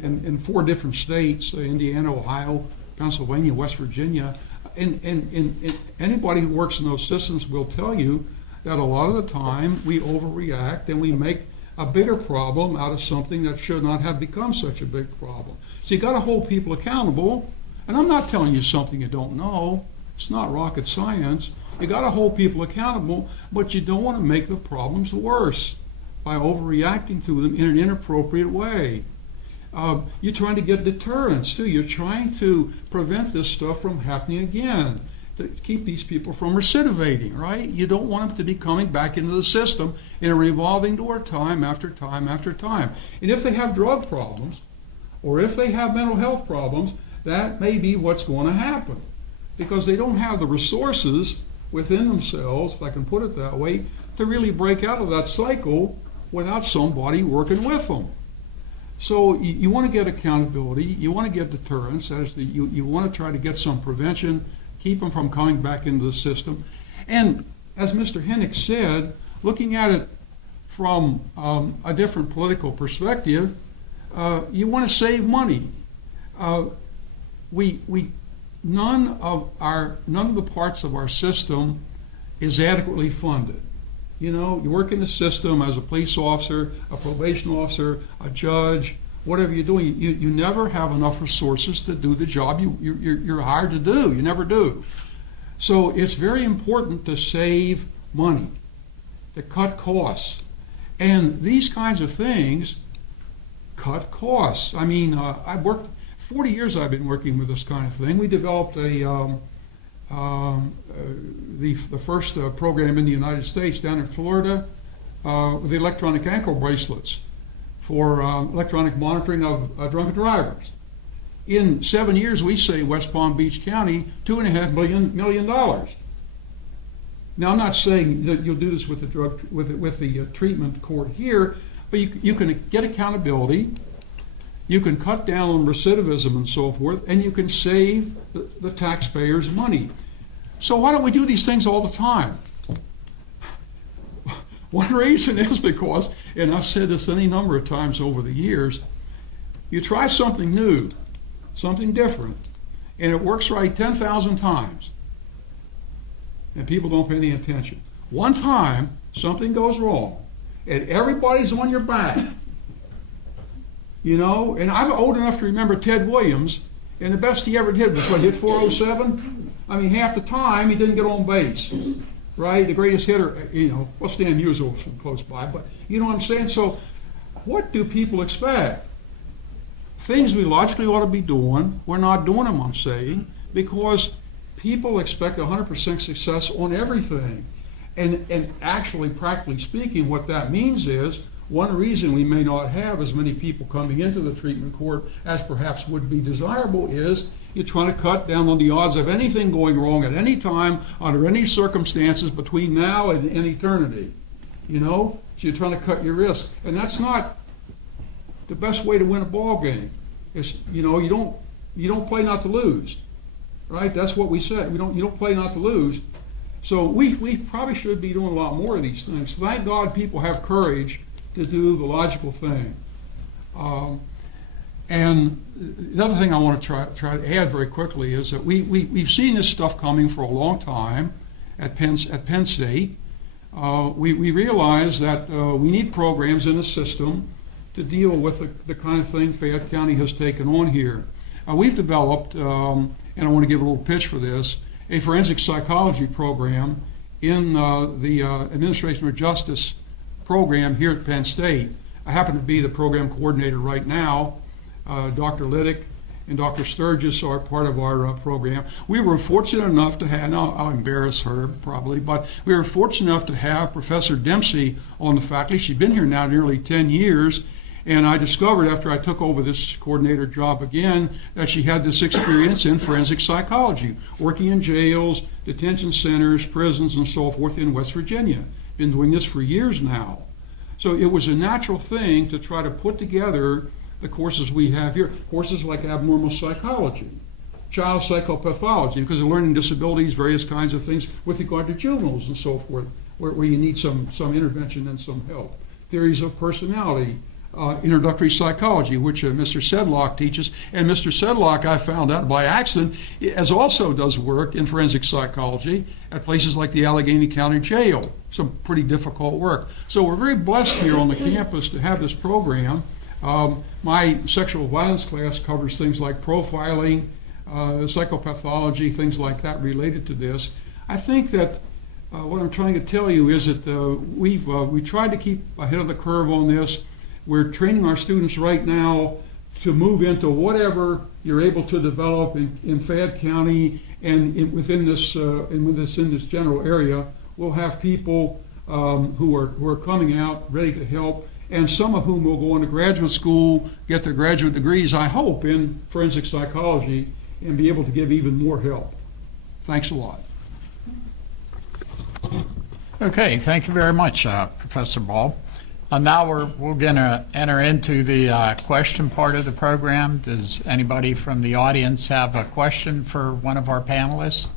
in 4 different states, Indiana, Ohio, Pennsylvania, West Virginia. And anybody who works in those systems will tell you that a lot of the time we overreact and we make a bigger problem out of something that should not have become such a big problem. So you got to hold people accountable. And I'm not telling you something you don't know. It's not rocket science. You got to hold people accountable, but you don't want to make the problems worse by overreacting to them in an inappropriate way. You're trying to get deterrence too. You're trying to prevent this stuff from happening again, to keep these people from recidivating, right? You don't want them to be coming back into the system in a revolving door time after time after time. And if they have drug problems, or if they have mental health problems, that may be what's going to happen. Because they don't have the resources within themselves, if I can put it that way, to really break out of that cycle without somebody working with them. So you want to get accountability, you want to get deterrence, that is, you want to try to get some prevention, keep them from coming back into the system. And as Mr. Hennick said, looking at it from a different political perspective, you want to save money. None of the parts of our system is adequately funded. You know, you work in the system as a police officer, a probation officer, a judge, whatever you're doing, you never have enough resources to do the job you're hired to do. You never do. So it's very important to save money, to cut costs. And these kinds of things cut costs. I mean, I've worked 40 years. I've been working with this kind of thing. We developed the first program in the United States down in Florida with the electronic ankle bracelets for electronic monitoring of drunken drivers. In 7 years, we saved West Palm Beach County $2.5 million. Now, I'm not saying that you'll do this with the treatment court here, but you can get accountability. You can cut down on recidivism and so forth, and you can save the taxpayers money. So why don't we do these things all the time? One reason is because, and I've said this any number of times over the years, you try something new, something different, and it works right 10,000 times, and people don't pay any attention. One time, something goes wrong, and everybody's on your back. You know, and I'm old enough to remember Ted Williams, and the best he ever did was hit 407. I mean, half the time he didn't get on base, right? The greatest hitter, you know, well, Stan Musial was from close by, but you know what I'm saying? So what do people expect? Things we logically ought to be doing, we're not doing them, I'm saying, because people expect 100% success on everything. And actually, practically speaking, what that means is, one reason we may not have as many people coming into the treatment court as perhaps would be desirable is you're trying to cut down on the odds of anything going wrong at any time, under any circumstances between now and eternity. You know? So you're trying to cut your risk. And that's not the best way to win a ball game. It's, you know, you don't play not to lose. Right? That's what we say. You don't play not to lose. So we probably should be doing a lot more of these things. Thank God people have courage to do the logical thing. And the other thing I want to try to add very quickly is that we've seen this stuff coming for a long time at Penn State. We realize that we need programs in the system to deal with the kind of thing Fayette County has taken on here. We've developed, and I want to give a little pitch for this, a forensic psychology program in the Administration of Justice program here at Penn State. I happen to be the program coordinator right now. Dr. Liddick and Dr. Sturgis are part of our program. We were fortunate enough to have, now I'll embarrass her probably, but we were fortunate enough to have Professor Dempsey on the faculty. She's been here now nearly 10 years, and I discovered after I took over this coordinator job again that she had this experience in forensic psychology, working in jails, detention centers, prisons, and so forth in West Virginia. Been doing this for years now. So it was a natural thing to try to put together the courses we have here, courses like abnormal psychology, child psychopathology, because of learning disabilities, various kinds of things with regard to juveniles and so forth, where you need some intervention and some help. Theories of personality, introductory psychology, which Mr. Sedlock teaches. And Mr. Sedlock, I found out by accident, also does work in forensic psychology at places like the Allegheny County Jail. Some pretty difficult work. So we're very blessed here on the campus to have this program. My sexual violence class covers things like profiling, psychopathology, things like that related to this. I think that what I'm trying to tell you is that we tried to keep ahead of the curve on this. We're training our students right now to move into whatever you're able to develop in Fayette County and within this general area. We'll have people who are coming out ready to help, and some of whom will go into graduate school, get their graduate degrees, I hope, in forensic psychology, and be able to give even more help. Thanks a lot. Okay, thank you very much, Professor Ball. Now we're going to enter into the question part of the program. Does anybody from the audience have a question for one of our panelists?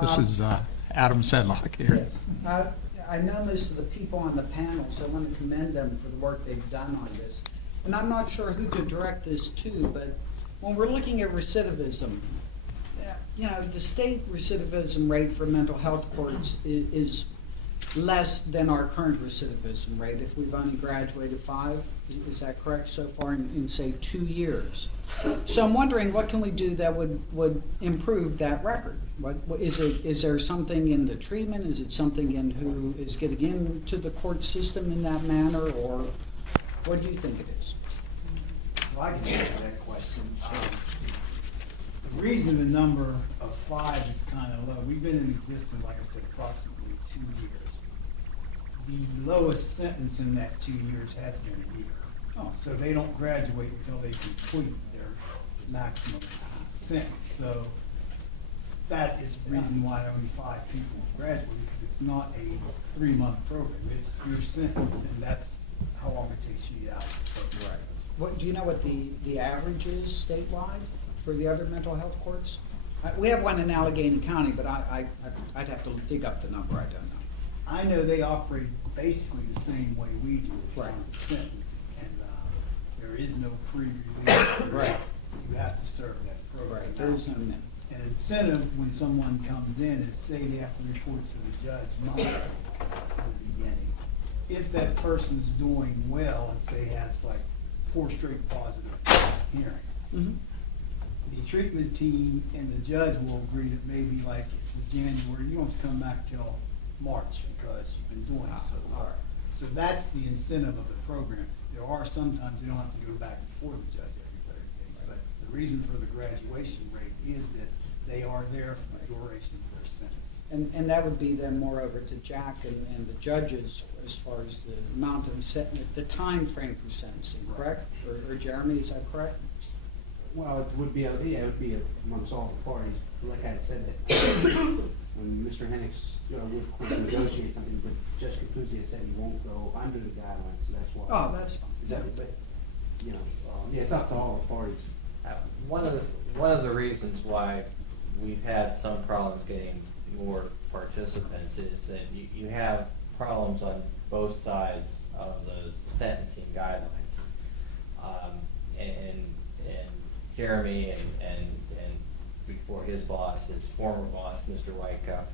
This is Adam Sedlock here. Yes. I know most of the people on the panel, so I want to commend them for the work they've done on this. And I'm not sure who to direct this to, but when we're looking at recidivism, the state recidivism rate for mental health courts is less than our current recidivism rate if we've only graduated 5. Is that correct so far in say 2 years? So I'm wondering what can we do that would improve that record? What is there something in the treatment? Is it something in who is getting into the court system in that manner, or what do you think it is? Well, I can answer that question. The reason the number of 5 is kind of low, we've been in existence, like I said, approximately 2 years. The lowest sentence in that 2 years has been a year. Oh, so they don't graduate until they complete their maximum sentence. So that is the reason why only 5 people graduate, because it's not a 3-month program. It's your sentence, and that's how long it takes you out of the program. What do you know what the average is statewide for the other mental health courts? We have one in Allegheny County, but I'd have to dig up the number. I don't know. I know they operate basically the same way we do. It's Right. on the sentence, and there is no pre-release. Right. You have to serve that program. Right. There is no minimum. An incentive when someone comes in is, say they have to report to the judge monthly in the beginning. If that person's doing well and say has like 4 straight positive hearings, Mm-hmm. the treatment team and the judge will agree that maybe like it's January, you don't have to come back till March because you've been doing so well. So that's the incentive of the program. There are sometimes you don't have to go back before the judge every 30 days, but the reason for the graduation rate is that they are there for the duration of their sentence. And that would be then moreover to Jack and the judges as far as the amount of the time frame for sentencing, correct? Or Jeremy, is that correct? Well, it would be amongst all the parties. Like I had said, that when Mr. Hennick's would of course negotiate something, but Judge Capuzzi has said he won't go under the guidelines, so that's why. Oh, that's fine. Is that, but, yeah, it's up to all the parties. One of the reasons why we've had some problems getting more participants is that you have problems on both sides of the sentencing guidelines. And Jeremy and before his boss, his former boss, Mr. Whitecup,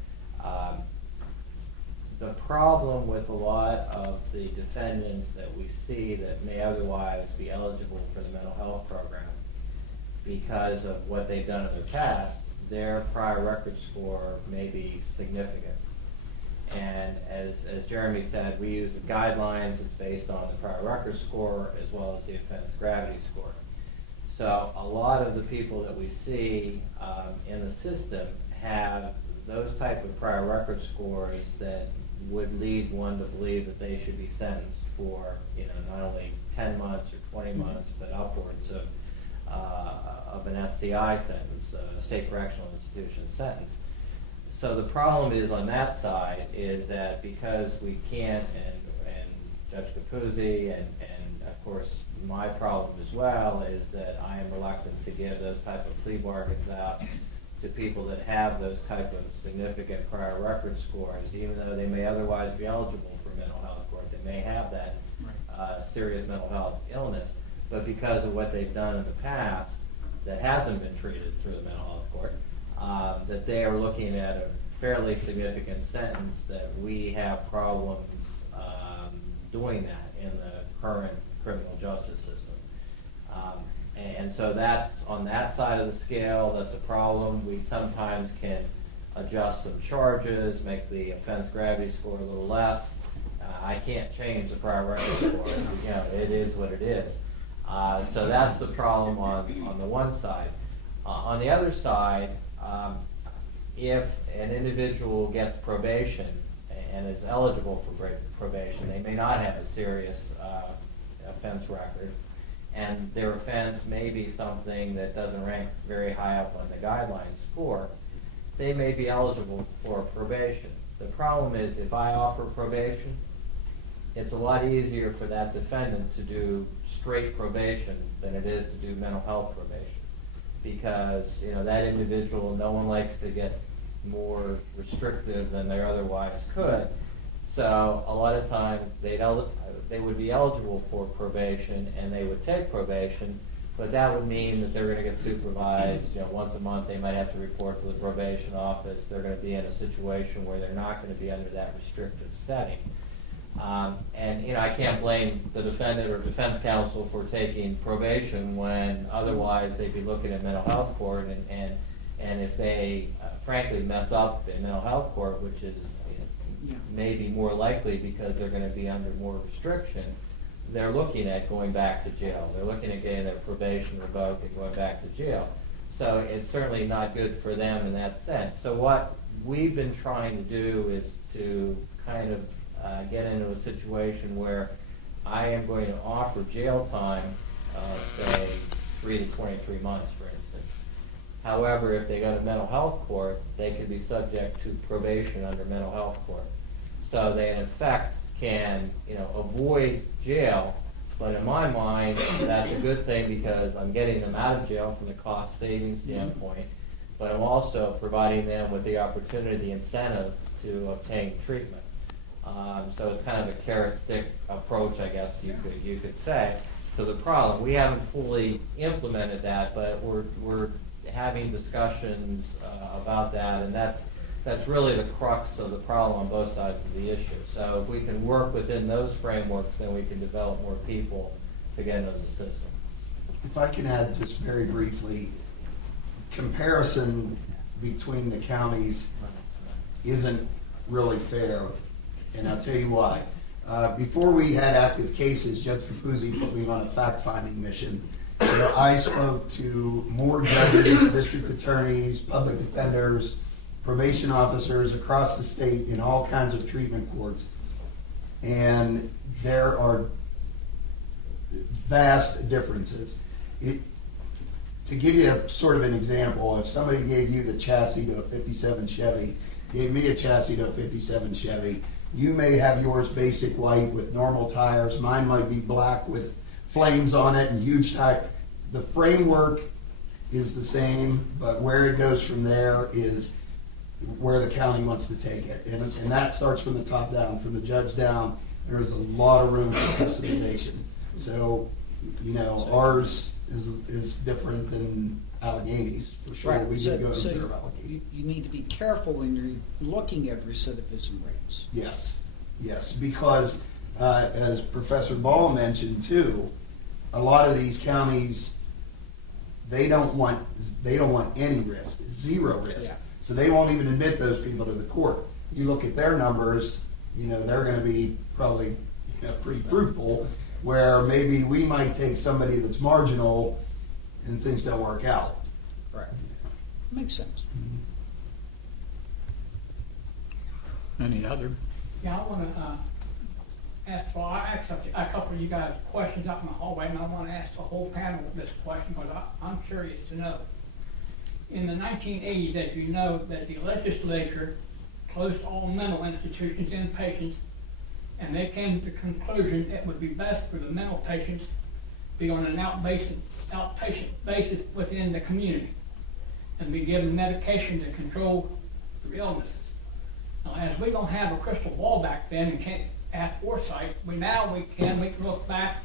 the problem with a lot of the defendants that we see that may otherwise be eligible for the mental health program, because of what they've done in their past, their prior record score may be significant. And as Jeremy said, we use the guidelines. It's based on the prior record score as well as the offense gravity score. So a lot of the people that we see in the system have those type of prior record scores that would lead one to believe that they should be sentenced for, not only 10 months or 20 months, but upwards of an SCI sentence, a state correctional institution sentence. So the problem is on that side is that because we can't, and Judge Capuzzi and of course my problem as well is that I am reluctant to give those type of plea bargains out to people that have those type of significant prior record scores, even though they may otherwise be eligible for mental health court. They may have that serious mental health illness, but because of what they've done in the past that hasn't been treated through the mental health court, that they are looking at a fairly significant sentence that we have problems doing that in the current criminal justice system. And so that's on that side of the scale, that's a problem. We sometimes can adjust some charges, make the offense gravity score a little less. I can't change the prior record score. It is what it is. So that's the problem on the one side. On the other side, if an individual gets probation and is eligible for probation, they may not have a serious offense record, and their offense may be something that doesn't rank very high up on the guidelines score, they may be eligible for probation. The problem is if I offer probation, it's a lot easier for that defendant to do straight probation than it is to do mental health probation, because that individual, no one likes to get more restrictive than they otherwise could. So a lot of times they would be eligible for probation and they would take probation, but that would mean that they're going to get supervised. Once a month they might have to report to the probation office. They're going to be in a situation where they're not going to be under that restrictive setting. And I can't blame the defendant or defense counsel for taking probation when otherwise they'd be looking at mental health court, and if they frankly mess up in mental health court, which is maybe more likely because they're going to be under more restriction, they're looking at going back to jail. They're looking at getting their probation revoked and going back to jail. So it's certainly not good for them in that sense. So what we've been trying to do is to kind of get into a situation where I am going to offer jail time, say 3 to 23 months, for instance. However, if they go to mental health court, they could be subject to probation under mental health court. So they, in effect, can avoid jail, but in my mind, that's a good thing because I'm getting them out of jail from the cost-saving standpoint, but I'm also providing them with the opportunity, the incentive to obtain treatment. So it's kind of a carrot-stick approach, I guess you could say, to the problem. We haven't fully implemented that, but we're having discussions about that, and that's really the crux of the problem on both sides of the issue. So if we can work within those frameworks, then we can develop more people to get into the system. If I can add just very briefly, comparison between the counties isn't really fair, and I'll tell you why. Before we had active cases, Judge Capuzzi put me on a fact-finding mission. I spoke to more judges, district attorneys, public defenders, probation officers across the state in all kinds of treatment courts, and there are vast differences. To give you a sort of an example, if somebody gave you the chassis to a 57 Chevy, gave me a chassis to a 57 Chevy, you may have yours basic white with normal tires, mine might be black with flames on it and huge tires. The framework is the same, but where it goes from there is where the county wants to take it. And that starts from the top down. From the judge down, there is a lot of room for customization. So, ours is different than Allegheny's, for sure. Right. We did go observe Allegheny. You need to be careful when you're looking at recidivism rates. Yes, because as Professor Ball mentioned too, a lot of these counties, they don't want any risk, zero risk. Yeah. So they won't even admit those people to the court. you look at their numbers, they're gonna be probably, pretty fruitful, where maybe we might take somebody that's marginal and things don't work out. Correct. Makes sense. Any other? Yeah, I want to ask, well, I asked a couple of you guys questions out in the hallway, and I want to ask the whole panel this question, because I'm curious to know. In the 1980s, as you know, that the legislature closed all mental institutions and patients, and they came to the conclusion it would be best for the mental patients be on an outpatient basis within the community, and be given medication to control their illnesses. Now, as we don't have a crystal ball back then and can't have foresight, we can look back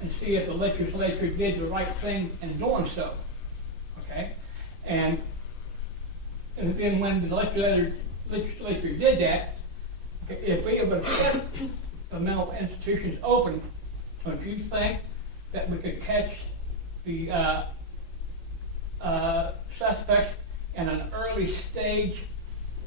and see if the legislature did the right thing in doing so. Okay? And then when the legislature did that, if we would kept the mental institutions open, don't you think that we could catch the suspects in an early stage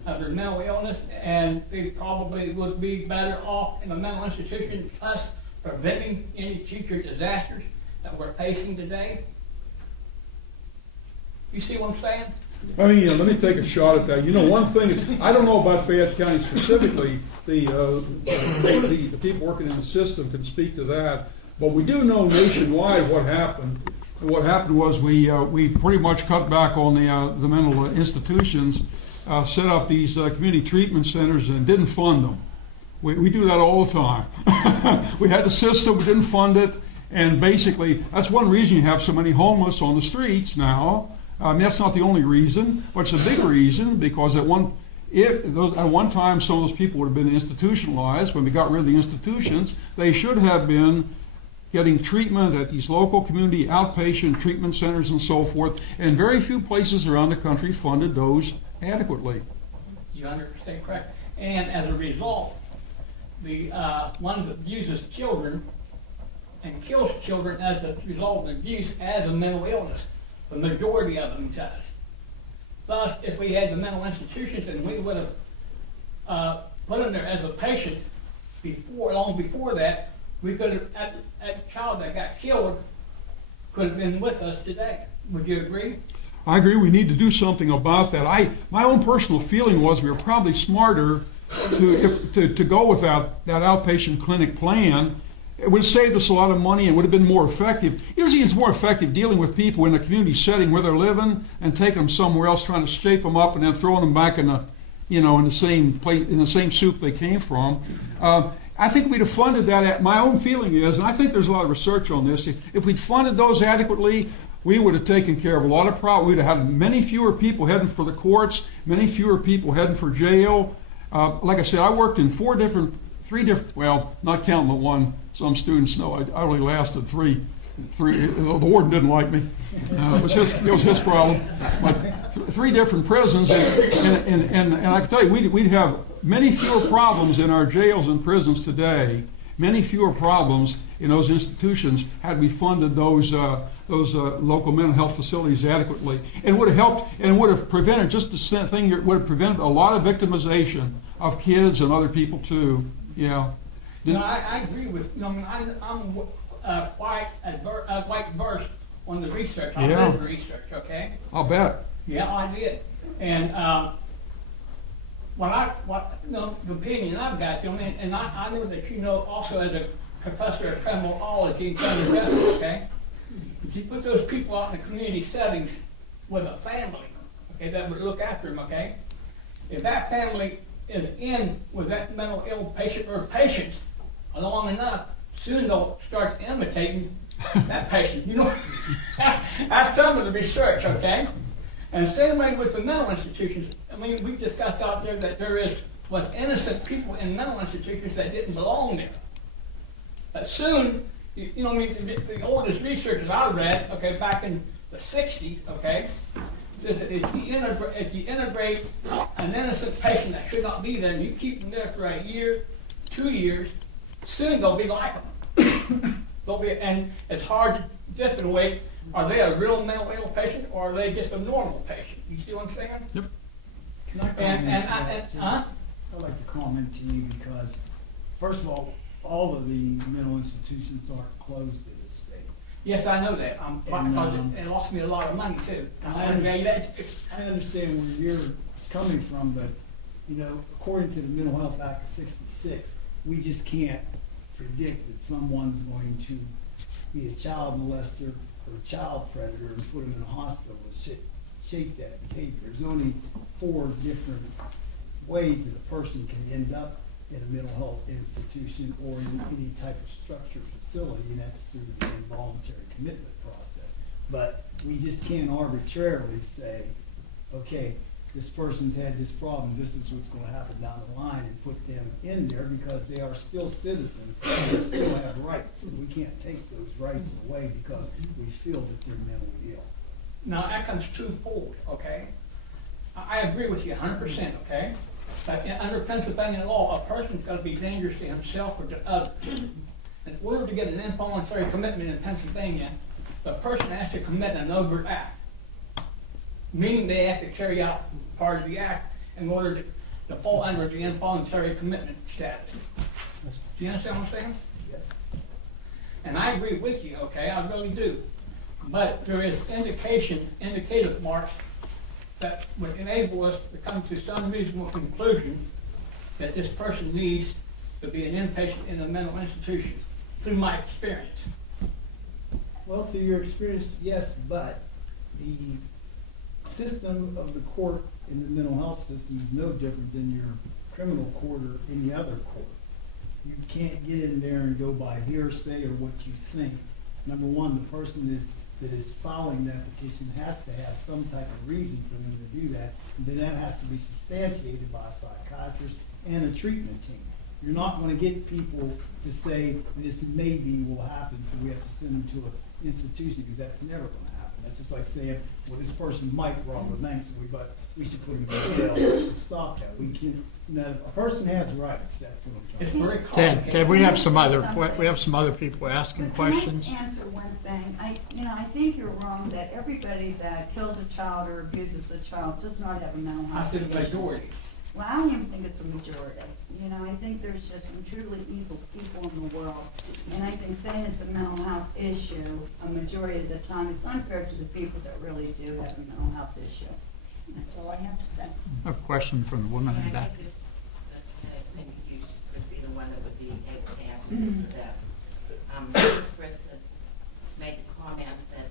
of their mental illness, and they probably would be better off in a mental institution, thus preventing any future disasters that we're facing today? You see what I'm saying? Let me take a shot at that. One thing is, I don't know about Fayette County specifically. The people working in the system can speak to that, but we do know nationwide what happened. What happened was we pretty much cut back on the mental institutions, set up these community treatment centers, and didn't fund them. We do that all the time. We had the system, we didn't fund it, and basically that's one reason you have so many homeless on the streets now. That's not the only reason, but it's a big reason, because at one time some of those people would have been institutionalized. When we got rid of the institutions, they should have been getting treatment at these local community outpatient treatment centers and so forth, and very few places around the country funded those adequately. You understand correct. And as a result, the one that abuses children and kills children as a result of abuse has a mental illness. The majority of them does. Thus, if we had the mental institutions and we would have put them there as a patient long before that, we could have, that child that got killed could have been with us today. Would you agree? I agree. We need to do something about that. My own personal feeling was we were probably smarter to go with that outpatient clinic plan. It would have saved us a lot of money and would have been more effective. Usually it's more effective dealing with people in a community setting where they're living and taking them somewhere else, trying to shape them up and then throwing them back in the same plate, in the same soup they came from. I think we'd have funded that. My own feeling is, and I think there's a lot of research on this, if we'd funded those adequately, we would have taken care of a lot of problems. We'd have had many fewer people heading for the courts, many fewer people heading for jail. Like I said, I worked in three different, well, not counting the one some students know, I only lasted three. The warden didn't like me. It was his problem. But 3 different prisons, and I can tell you, we'd have many fewer problems in our jails and prisons today, many fewer problems in those institutions had we funded those local mental health facilities adequately. And would have helped, and would have prevented, just the thing, would have prevented a lot of victimization of kids and other people too. Yeah. No, I agree with, I'm quite versed on the research. I did the research, okay? I'll bet. Yeah, I did. And the opinion I've got, and I know that you know also as a professor of criminology and criminal justice, okay? If you put those people out in the community settings with a family, okay, that would look after them, okay? If that family is in with that mental ill patient or patients long enough, soon they'll start imitating that patient. That's some of the research, okay? And same way with the mental institutions. We discussed out there that there was innocent people in mental institutions that didn't belong there. But soon, the oldest research that I read, okay, back in the 60s, okay, says that if you integrate an innocent patient that should not be there, and you keep them there for a year, 2 years, soon they'll be like them. And it's hard to differentiate, are they a real mental ill patient or are they just a normal patient? You see what I'm saying? Yep. And I'd like to comment to you because, first of all of the mental institutions aren't closed in the state. Yes, I know that. And, It lost me a lot of money too. I understand where you're coming from, but, you know, according to the Mental Health Act of '66, we just can't predict that someone's going to be a child molester or a child predator and put them in a hospital and shape that behavior. There's only 4 different ways that a person can end up in a mental health institution or in any type of structured facility, and that's through the involuntary commitment process. But we just can't arbitrarily say, okay, this person's had this problem, this is what's gonna happen down the line, and put them in there because they are still citizens, they still have rights, and we can't take those rights away because we feel that they're mentally ill. Now, that comes twofold, okay? I agree with you 100%, okay? But under Pennsylvania law, a person's got to be dangerous to himself or to others. In order to get an involuntary commitment in Pennsylvania, the person has to commit an overt act, meaning they have to carry out part of the act in order to fall under the involuntary commitment status. Do you understand what I'm saying? Yes. And I agree with you, okay? I really do. But there is indicative marks that would enable us to come to some reasonable conclusion that this person needs to be an inpatient in a mental institution, through my experience. Well, through your experience, yes, but the system of the court in the mental health system is no different than your criminal court or any other court. You can't get in there and go by hearsay or what you think. Number one, the person that is filing that petition has to have some type of reason for them to do that, and then that has to be substantiated by a psychiatrist and a treatment team. You're not going to get people to say this maybe will happen, so we have to send them to an institution, because that's never going to happen. That's just like saying, well, this person might rob a bank, but we should put him in jail to stop that. We can. Now, a person has rights. That's what I'm It's trying to very say. complicated. Ted, we have some other people asking But questions. Can I answer one thing? I think you're wrong that everybody that kills a child or abuses a child does not have a mental I health said the issue. majority. Well, I don't even think it's a majority. I think there's just some truly evil people in the world. And I think saying it's a mental health issue, a majority of the time, is unfair to the people that really do have a mental health issue. That's all I have to say. A question from the woman in the Yeah, I back. think maybe you could be the one that would be able to answer this the best. Ms. Fritz has made the comment that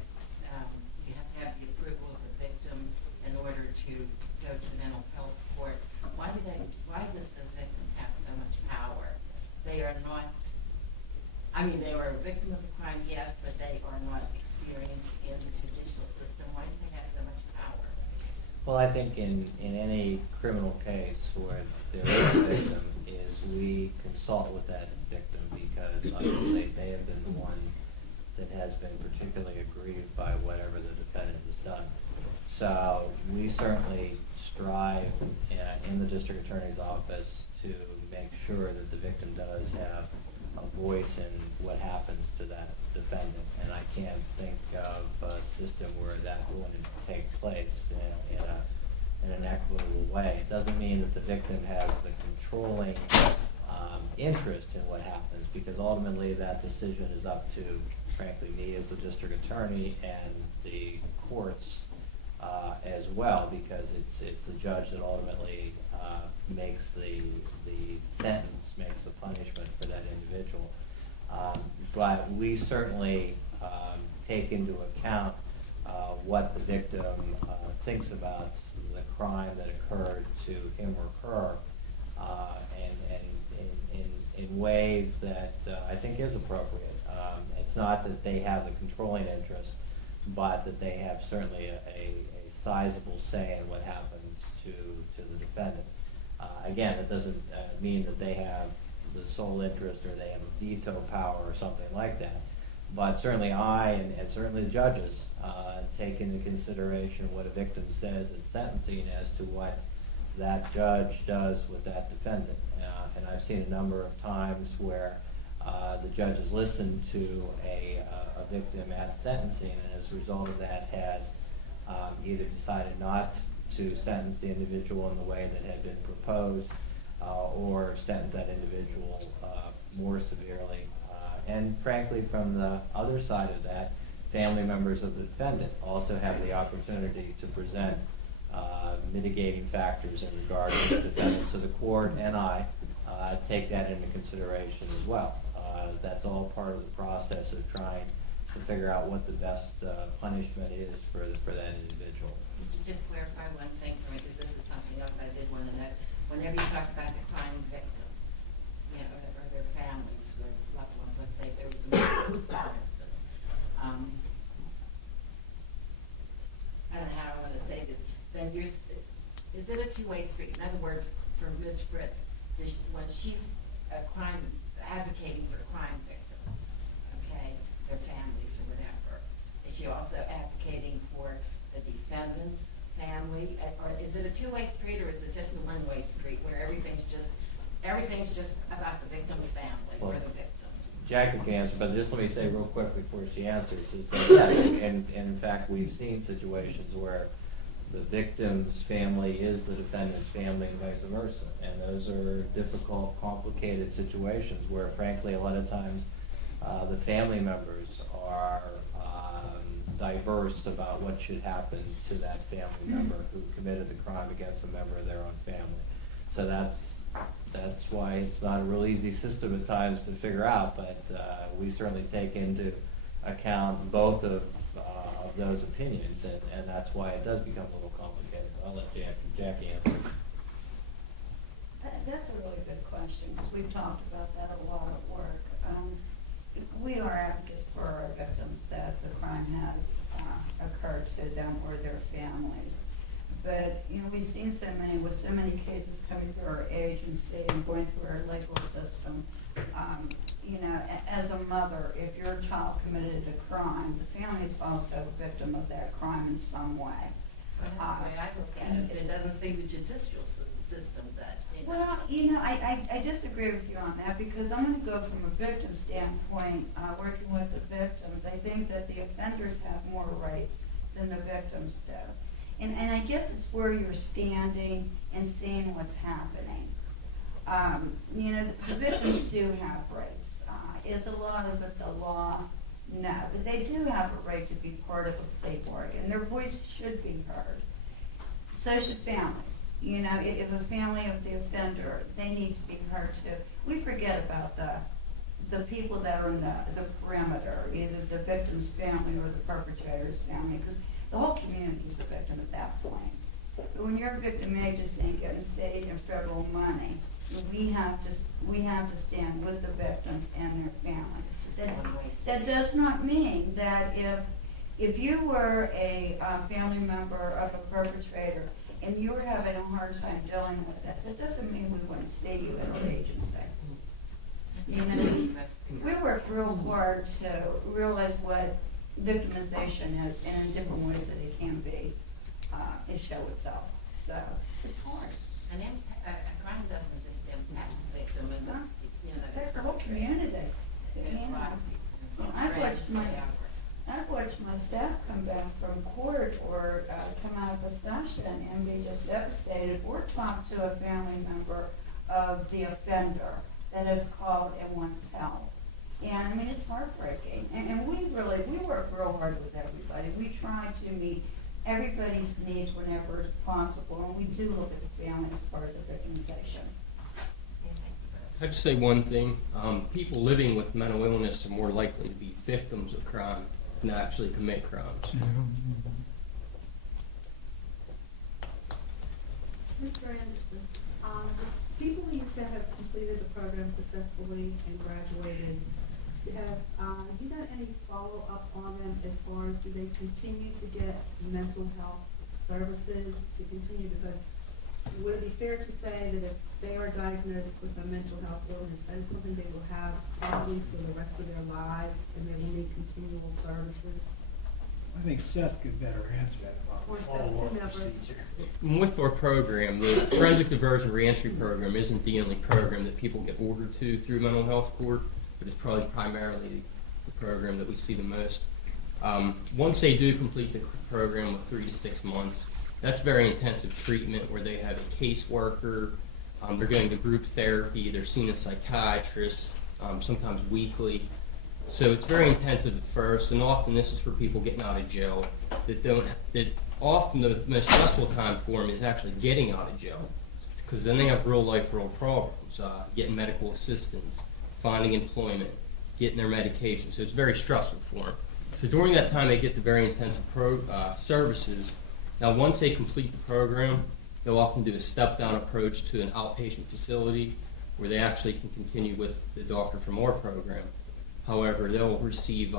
you have to have the approval of the victim in order to go to the mental health court. Why does the victim have so much power? They are not, they are a victim of a crime, yes, but they are not experienced in the judicial system. Why do they have so much power? Well, I think in any criminal case where there is a victim, is we consult with that victim because obviously they have been the one that has been particularly aggrieved by whatever the defendant has done. So we certainly strive in the district attorney's office to make sure that the victim does have a voice in what happens to that defendant. And I can't think of a system where that wouldn't take place in an equitable way. It doesn't mean that the victim has the controlling interest in what happens, because ultimately that decision is up to, frankly, me as the district attorney and the courts as well, because it's the judge that ultimately makes the sentence, makes the punishment for that individual. But we certainly take into account what the victim thinks about the crime that occurred to him or her, and in ways that I think is appropriate. It's not that they have the controlling interest, but that they have certainly a sizable say in what happens to the defendant. Again, it doesn't mean that they have the sole interest or they have a veto power or something like that. But certainly I and certainly the judges take into consideration what a victim says in sentencing as to what that judge does with that defendant. And I've seen a number of times where the judge has listened to a victim at sentencing, and as a result of that has either decided not to sentence the individual in the way that had been proposed, or sentence that individual more severely. And frankly, from the other side of that, family members of the defendant also have the opportunity to present mitigating factors in regard to the defendant. So the court and I take that into consideration as well. That's all part of the process of trying to figure out what the best punishment is for that individual. Could you just clarify one thing for me, because this is something else I did want to know. Whenever you talk about the crime victims, you know, or their families, or loved ones, let's say there was a murder, for instance, I don't know how I want to say this, then is it a two-way street? In other words, for Ms. Fritz, when she's advocating for crime victims, okay, their families or whatever, is she also advocating for the defendant's family? Or is it a two-way street, or is it just a one-way street where everything's just about the victim's family or the victim? Jackie can answer, but just let me say real quick before she answers, is that yes, and in fact we've seen situations where the victim's family is the defendant's family and vice versa. And those are difficult, complicated situations where, frankly, a lot of times the family members are diverse about what should happen to that family member who committed the crime against a member of their own family. So that's why it's not a real easy system at times to figure out, but we certainly take into account both of those opinions, and that's why it does become a little complicated. I'll let Jackie answer. That's a really good question, because we've talked about that a lot at work. We are advocates for our victims that the crime has occurred to them or their families. But, you know, we've seen with so many cases coming through our agency and going through our legal system, you know, as a mother, if your child committed a crime, the family is also a victim of that crime in some way. Well, that's the way I look at it, but it doesn't seem the judicial system does. You know? Well, you know, I disagree with you on that, because I'm going to go from a victim standpoint, working with the victims. I think that the offenders have more rights than the victims do. And I guess it's where you're standing and seeing what's happening. You know, the victims do have rights. Is a lot of it the law? No, but they do have a right to be part of a plea bargain. Their voice should be heard. So should families. You know, if a family of the offender, they need to be heard too. We forget about the people that are in the perimeter, either the victim's family or the perpetrator's family, because the whole community is a victim at that point. But when you're a victim agency and getting state and federal money, we have to stand with the victims and their families. That does not mean that if you were a family member of a perpetrator and you were having a hard time dealing with it, that doesn't mean we want to see you at our agency. You know, we work real hard to realize what victimization is and in different ways that it can be, it show itself. So it's hard. And then crime doesn't just impact the victim and the, you know, That's the whole community. There's a lot of people. I've watched my staff come back from court or come out of a session and be just devastated, or talk to a family member of the offender that has called and wants help. And I mean, it's heartbreaking. And we work real hard with everybody. We try to meet everybody's needs whenever it's possible, and we do look at the family as part of the victimization. I'd just say one thing. People living with mental illness are more likely to be victims of crime than actually commit crimes. Mr. Anderson, people that have completed the program successfully and graduated, have you done any follow-up on them as far as do they continue to get mental health services to continue? Because would it be fair to say that if they are diagnosed with a mental health illness, that is something they will have probably for the rest of their lives, and they will need continual services? I think Seth could better answer that about Or the Seth, follow-up whomever. procedure. With our program, the Forensic Diversion Reentry Program isn't the only program that people get ordered to through mental health court, but it's probably primarily the program that we see the most. Once they do complete the program with 3 to 6 months, that's very intensive treatment where they have a caseworker They're going to group therapy. They're seeing a psychiatrist, sometimes weekly. So it's very intensive at first, and often this is for people getting out of jail that often the most stressful time for them is actually getting out of jail, because then they have real problems, getting medical assistance, finding employment, getting their medication. So it's very stressful for them. So during that time, they get the very intensive services. Now, once they complete the program, they'll often do a step-down approach to an outpatient facility where they actually can continue with the doctor from our program. However, they'll receive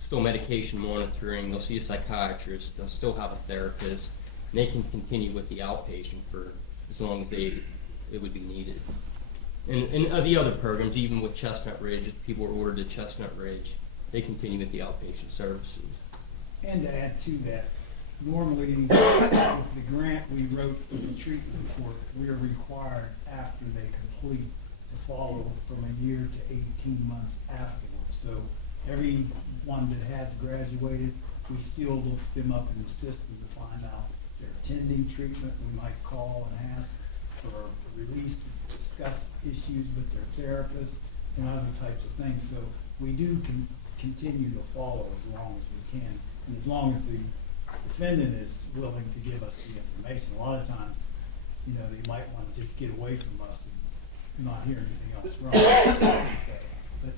still medication monitoring, they'll see a psychiatrist, they'll still have a therapist, and they can continue with the outpatient for as long as it would be needed. And the other programs, even with Chestnut Ridge, if people are ordered to Chestnut Ridge, they continue with the outpatient services. And to add to that, normally with the grant we wrote for the treatment court, we are required after they complete to follow from a year to 18 months afterwards. So everyone that has graduated, we still look them up in the system to find out they're attending treatment. We might call and ask for a release to discuss issues with their therapist and other types of things. So we do continue to follow as long as we can, and as long as the defendant is willing to give us the information. A lot of times, they might want to just get away from us and not hear anything else wrong. But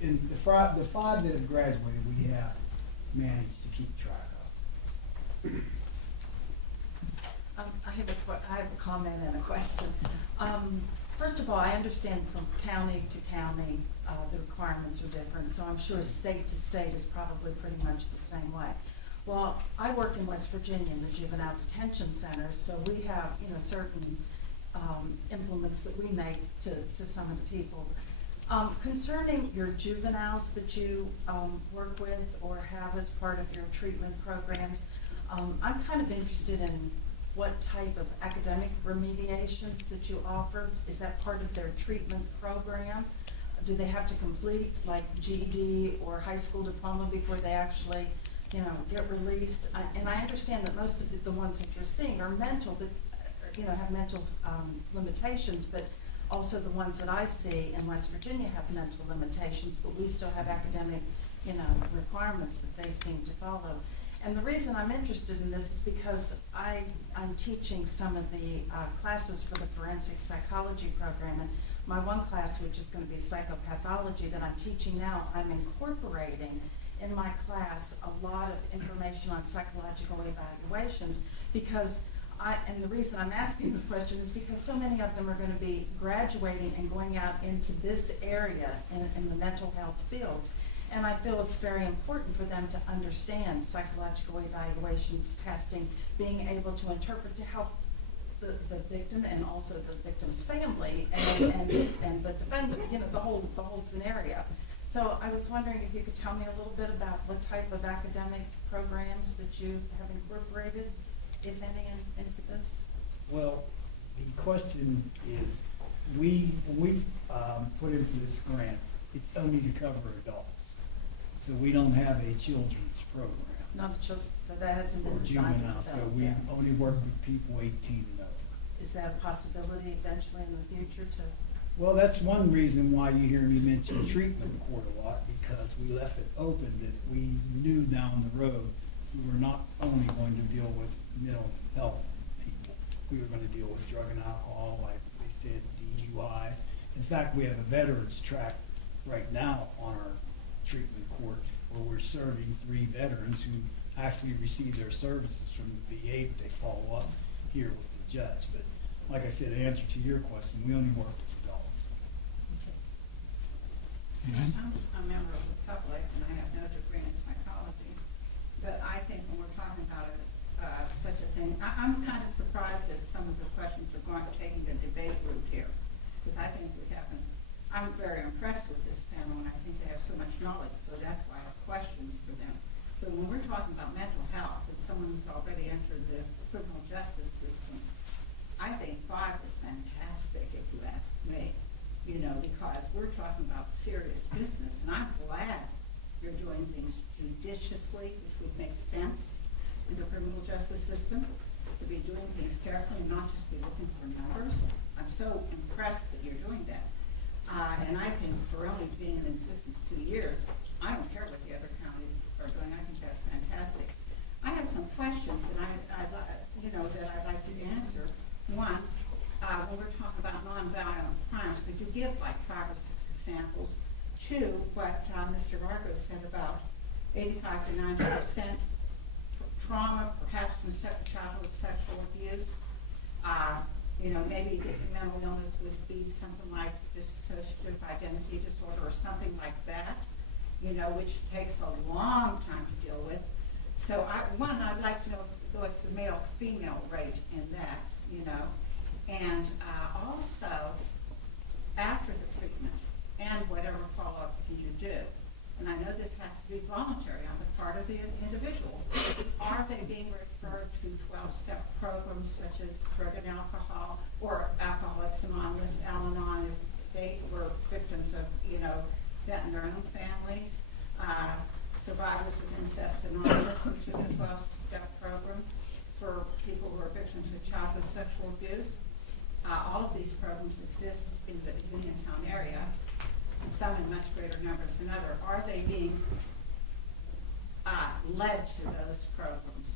in the five that have graduated, we have managed to keep track of. I have a comment and a question. First of all, I understand from county to county, the requirements are different, so I'm sure state to state is probably pretty much the same way. Well, I work in West Virginia in the juvenile detention centers, so we have, certain implements that we make to some of the people. Concerning your juveniles that you work with or have as part of your treatment programs, I'm kind of interested in what type of academic remediations that you offer. Is that part of their treatment program? Do they have to complete like GED or high school diploma before they actually, get released? And I understand that most of the ones that you're seeing are mental, but have mental limitations, but also the ones that I see in West Virginia have mental limitations, but we still have academic, requirements that they seem to follow. And the reason I'm interested in this is because I'm teaching some of the classes for the forensic psychology program, and my one class, which is going to be psychopathology that I'm teaching now, I'm incorporating in my class a lot of information on psychological evaluations, because and the reason I'm asking this question is because so many of them are going to be graduating and going out into this area in the mental health fields. And I feel it's very important for them to understand psychological evaluations, testing, being able to interpret to help the victim and also the victim's family and the defendant, the whole scenario. So I was wondering if you could tell me a little bit about what type of academic programs that you have incorporated, if any, into this. Well, the question is, when we put in for this grant, it's only to cover adults. So we don't have a children's program. Not children, so that hasn't been Or designed. juvenile, so we only work with people 18 and over. Is that a possibility eventually in the future to? Well, that's one reason why you hear me mention treatment court a lot, because we left it open that we knew down the road we were not only going to deal with mental health people. We were going to deal with drug and alcohol, like they said, DUIs. In fact, we have a veterans track right now on our treatment court where we're serving 3 veterans who actually receive their services from the VA, but they follow up here with the judge. But like I said, in answer to your question, we only work with adults. I'm a member of the public and I have no degree in psychology, but I think when we're talking about such a thing, I'm kind of surprised that some of the questions are taking the debate route here, because I think we haven't. I'm very impressed with this panel, and I think they have so much knowledge, so that's why I have questions for them. But when we're talking about mental health, and someone who's already entered the criminal justice system, I think 5 is fantastic, if you ask me, because we're talking about serious business, and I'm glad you're doing things judiciously, which would make sense in the criminal justice system, to be doing things carefully and not just be looking for numbers. I'm so impressed that you're doing that. And I think for only being in existence 2 years, I don't care what the other counties are doing. I think that's fantastic. I have some questions, and that I'd like you to answer. One, when we're talking about nonviolent crimes, could you give like 5 or 6 examples? 2, what Mr. Vargas said about 85 to 90% trauma, perhaps from childhood sexual abuse. Maybe mental illness would be something like dissociative identity disorder or something like that, which takes a long time to deal with. So I'd like to know what's the male-female rate in that, and also after the treatment and whatever follow-up you do. And I know this has to be voluntary on the part of the individual. Are they being referred to 12-step programs such as drug and alcohol or Alcoholics Anonymous, Al-Anon, if they were victims of, that in their own families? Survivors of Incest Anonymous, which is a 12-step program for people who are victims of childhood sexual abuse. All of these programs exist in the Uniontown area, and some in much greater numbers than others. Are they being led to those programs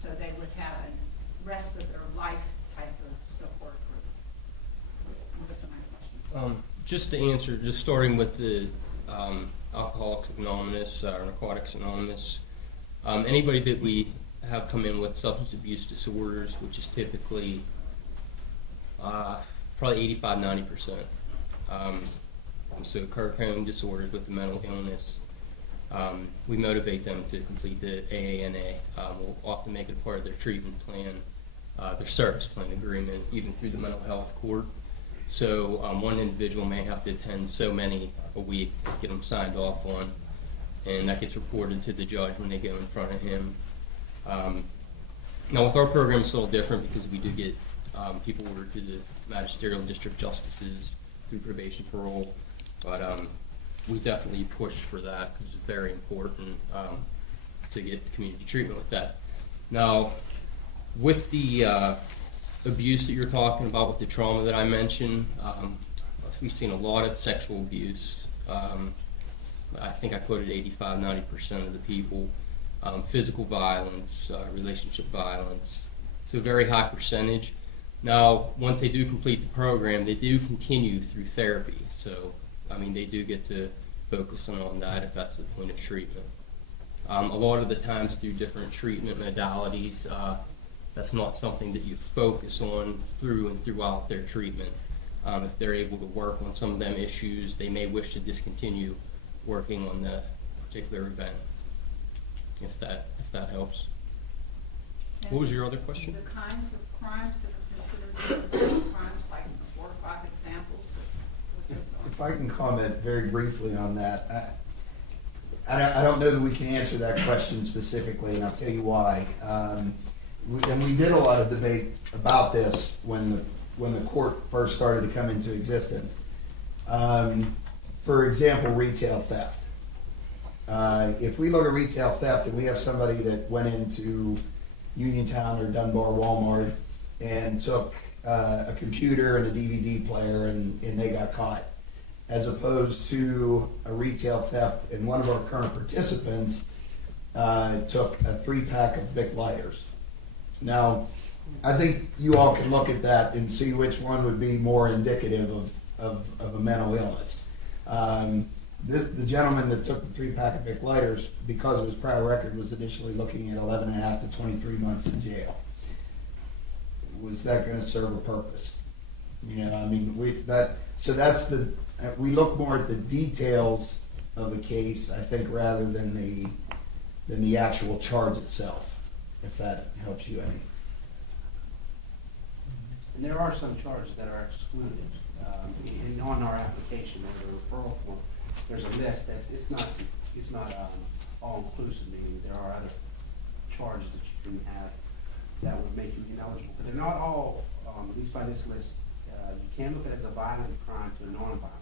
so they would have a rest of their life type of support group? Those are my questions. Just to answer, just starting with the Alcoholics Anonymous or Narcotics Anonymous, anybody that we have come in with substance abuse disorders, which is typically probably 85-90%. So co-occurring disorders with the mental illness, we motivate them to complete the AANA. We'll often make it a part of their treatment plan, their service plan agreement, even through the mental health court. So one individual may have to attend so many a week to get them signed off on, and that gets reported to the judge when they go in front of him. Now with our program it's a little different because we do get people ordered to the magisterial district justices through probation parole, but we definitely push for that because it's very important to get the community treatment with that. Now with the abuse that you're talking about, with the trauma that I mentioned, we've seen a lot of sexual abuse. I think I quoted 85-90% of the people. Physical violence, relationship violence, so a very high percentage. Now, once they do complete the program, they do continue through therapy. So, they do get to focus on that if that's the point of treatment. A lot of the times through different treatment modalities, that's not something that you focus on through and throughout their treatment. If they're able to work on some of them issues, they may wish to discontinue working on that particular event, if that helps. And What was your other question? The kinds of crimes that are considered crimes, like 4 or 5 examples. If I can comment very briefly on that, I don't know that we can answer that question specifically, and I'll tell you why. We did a lot of debate about this when the court first started to come into existence. For example, retail theft. If we look at retail theft and we have somebody that went into Uniontown or Dunbar Walmart and took a computer and a DVD player and they got caught, as opposed to a retail theft and one of our current participants took a 3-pack of Bic lighters. Now, I think you all can look at that and see which one would be more indicative of a mental illness. The gentleman that took the 3-pack of Bic lighters, because of his prior record, was initially looking at 11.5 to 23 months in jail. Was that going to serve a purpose? We look more at the details of the case, I think, rather than the actual charge itself, if that helps you any. And there are some charges that are excluded. On our application or the referral form, there's a list that it's not all-inclusive, meaning there are other charges that you can have that would make you ineligible. But they're not all, at least by this list, you can look at it as a violent crime to a non-violent crime.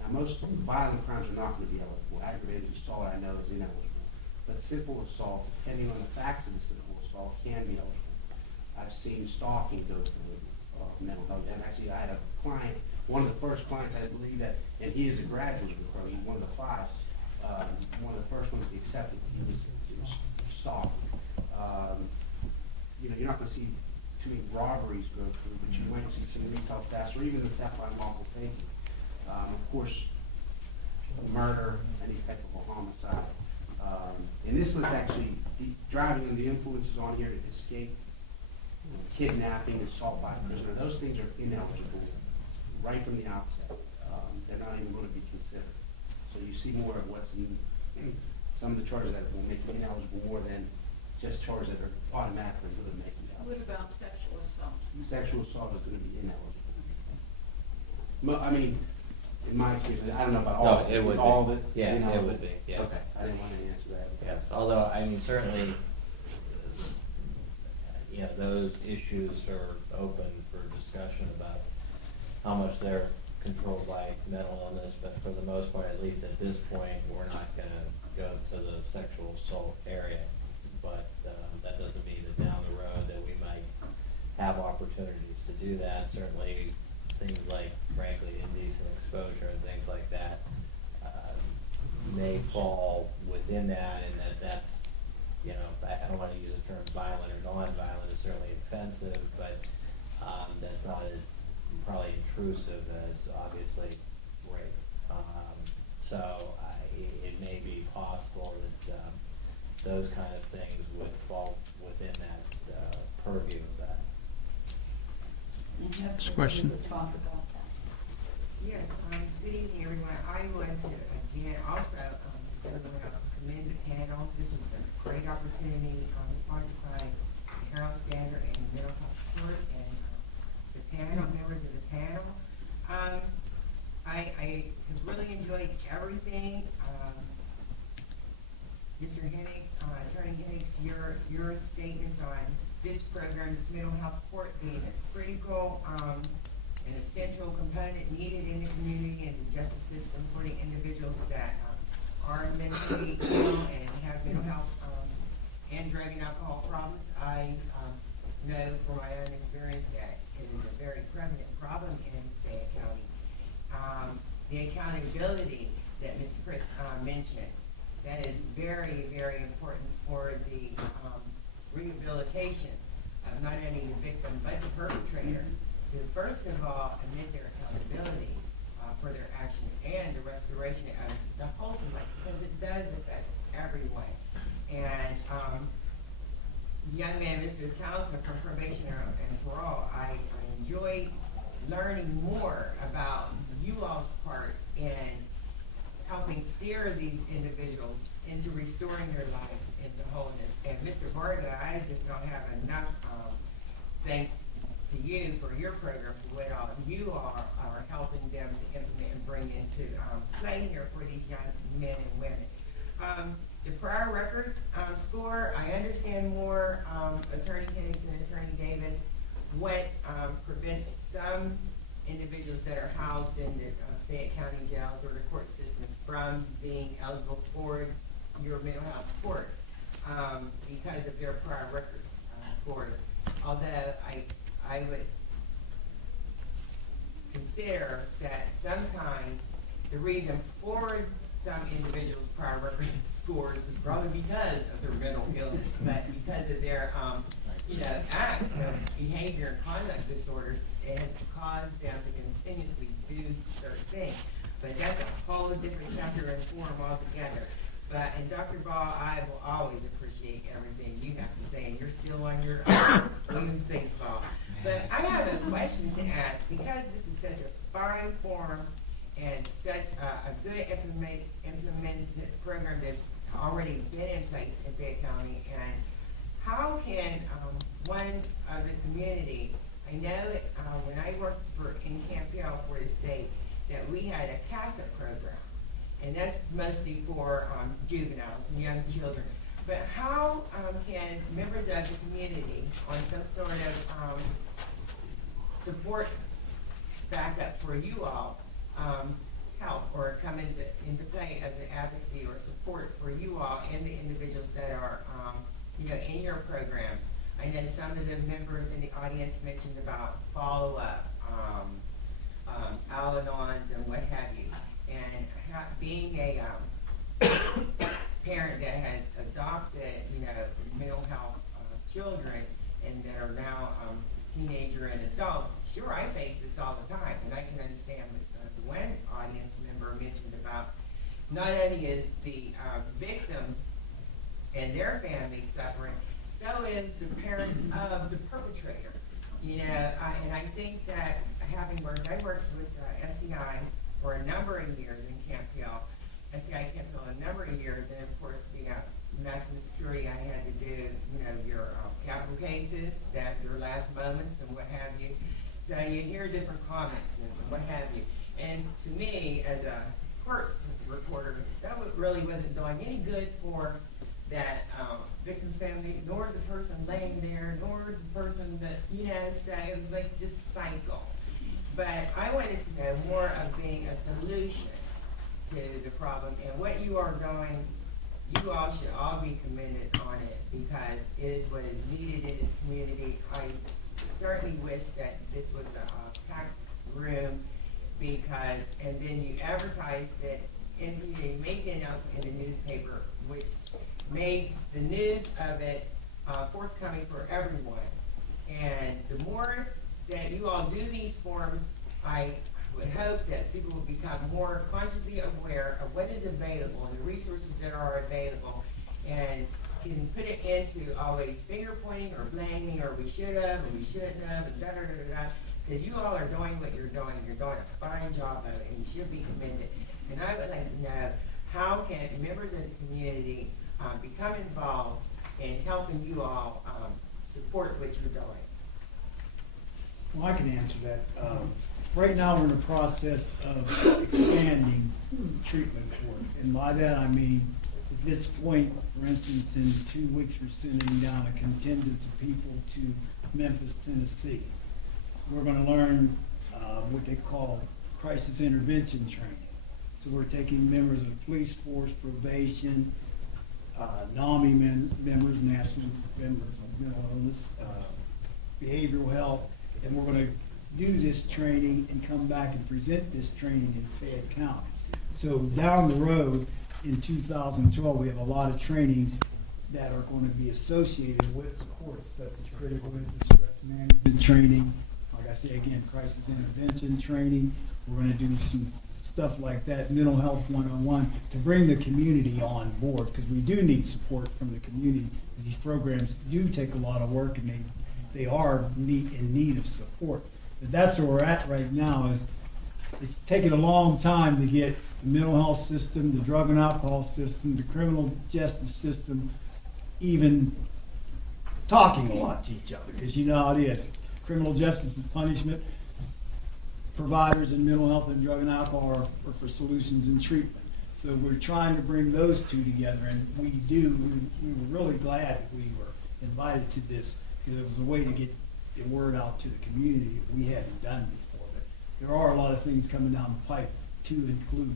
Now, most violent crimes are not going to be eligible. Aggravated assault, I know, is ineligible. But simple assault, depending on the facts of the simple assault, can be eligible. I've seen stalking go through mental health. And actually, I had a client, one of the first clients, I believe that, and he is a graduate of the program, one of the five, one of the first ones to be accepted. He was stalked. You know, you're not going to see too many robberies go through, but you might see some retail thefts or even the theft by unlawful taking. Of course, murder, any type of a homicide. And this list actually, driving and the influences on here to escape, kidnapping, assault by a prisoner, those things are ineligible right from the outset. They're not even going to be considered. So you see more of what's in some of the charges that will make you ineligible more than just charges that are automatically going to make you eligible. What about sexual assault? Sexual assault is going to be ineligible. I mean, in my experience, I don't know about all of it. It would Is all be. of it? Yeah, it ineligible? would be, yes. Okay, I didn't want to answer that. Yes, although, I mean, certainly, you know, those issues are open for discussion about how much they're controlled by mental illness, but for the most part, at least at this point, we're not gonna go to the sexual assault area. But, that doesn't mean that down the road that we might have opportunities to do that. Certainly, things like, frankly, indecent exposure and things like that, may fall within that, and that's, you know, I don't want to use the term violent or non-violent, it's certainly offensive, but that's not as probably intrusive as obviously rape. So it may be possible that those kind of things would fall within that purview of that. Next question. Talk about that. Yes, good evening, everyone. I want to, again, also, everyone else commend the panel. This was a great opportunity, sponsored by Herald-Standard and Mental Health Court, and the panel, members of the panel. I have really enjoyed everything. Mr. Hennix, Attorney Hennix, your statements on this program, this mental health court being a critical an essential component needed in the community and the justice system for the individuals that are mentally ill and have mental health and drug and alcohol problems. I know from my own experience that it is a very prevalent problem in Fayette County. The accountability that Ms. Fritz mentioned, that is very, very important for the rehabilitation of not only the victim but the perpetrator to first of all admit their accountability for their action and the restoration of the wholesome life, because it does affect everyone. And young man, Mr. Townsend from probation and parole, I enjoyed learning more about you all's part in helping steer these individuals into restoring their lives into wholeness. And Mr. Varga, I just don't have enough thanks to you for your program, for what all you are helping them to implement and bring into play here for these young men and women. The prior record score, I understand more, Attorney Hennix and Attorney Davis, what prevents some individuals that are housed in the Fayette County jails or the court systems from being eligible for your mental health court because of their prior record scores. Although I would consider that sometimes the reason for some individuals' prior record scores is probably because of their mental illness, but because of their acts of behavior and conduct disorders, it has caused them to continuously do certain things. But that's a whole different chapter and form altogether. But, and Dr. Ball, I will always appreciate everything you have to say, and you're still on your Williams baseball. But I have a question to ask, because this is such a fine form and such a good implemented program that's already been in place in Fayette County, and how can one of the community, I know when I worked in Camp Hill for the state, that we had a CASA program, and that's mostly for juveniles and young children. But how can members of the community on some sort of support backup for you all help or come into play as an advocacy or support for you all and the individuals that are in your programs? I know some of the members in the audience mentioned about follow-up, Al-Anons and what have you. And being a parent that has adopted, mental health children and that are now teenager and adults, sure, I face this all the time. And I can understand what the one audience member mentioned about not only is the victim and their family suffering, so is the parent of the perpetrator. And I think that I worked with SCI for a number of years in Camp Hill. SCI Camp Hill a number of years, and of course the maximum security I had to do, your capital cases, that your last moments and what have you. So you hear different comments and what have you. And to me, as a courts reporter, that really wasn't doing any good for that victim's family, nor the person laying there, nor the person that, so it was like this cycle. But I wanted to know more of being a solution to the problem, and what you are doing, you all should all be commended on it, because it is what is needed in this community. I certainly wish that this was a packed room, because, and then you advertised it, and you made the announcement in the newspaper, which made the news of it forthcoming for everyone. And the more that you all do these forums, I would hope that people will become more consciously aware of what is available and the resources that are available, and can put it into always finger pointing or blaming, or we should have, or we shouldn't have, and da-da-da-da-da. Because you all are doing what you're doing. You're doing a fine job of it, and you should be commended. And I would like to know, how can members of the community become involved in helping you all support what you're doing? Well, I can answer that. Right now, we're in the process of expanding treatment court. And by that, I mean, at this point, for instance, in 2 weeks, we're sending down a contingent of people to Memphis, Tennessee. We're going to learn what they call crisis intervention training. So we're taking members of police force, probation, NAMI members, national members of mental illness, behavioral health, and we're going to do this training and come back and present this training in Fayette County. So down the road in 2012, we have a lot of trainings that are going to be associated with the courts, such as critical incident stress management training, like I say again, crisis intervention training. We're going to do some stuff like that, mental health 101, to bring the community on board, because we do need support from the community. These programs do take a lot of work, and they are in need of support. But that's where we're at right now. Is it's taken a long time to get the mental health system, the drug and alcohol system, the criminal justice system, even talking a lot to each other, because you know how it is. Criminal justice is punishment. Providers in mental health and drug and alcohol are for solutions and treatment. So we're trying to bring those two together, and we were really glad that we were invited to this, because it was a way to get the word out to the community that we hadn't done before. But there are a lot of things coming down the pipe to include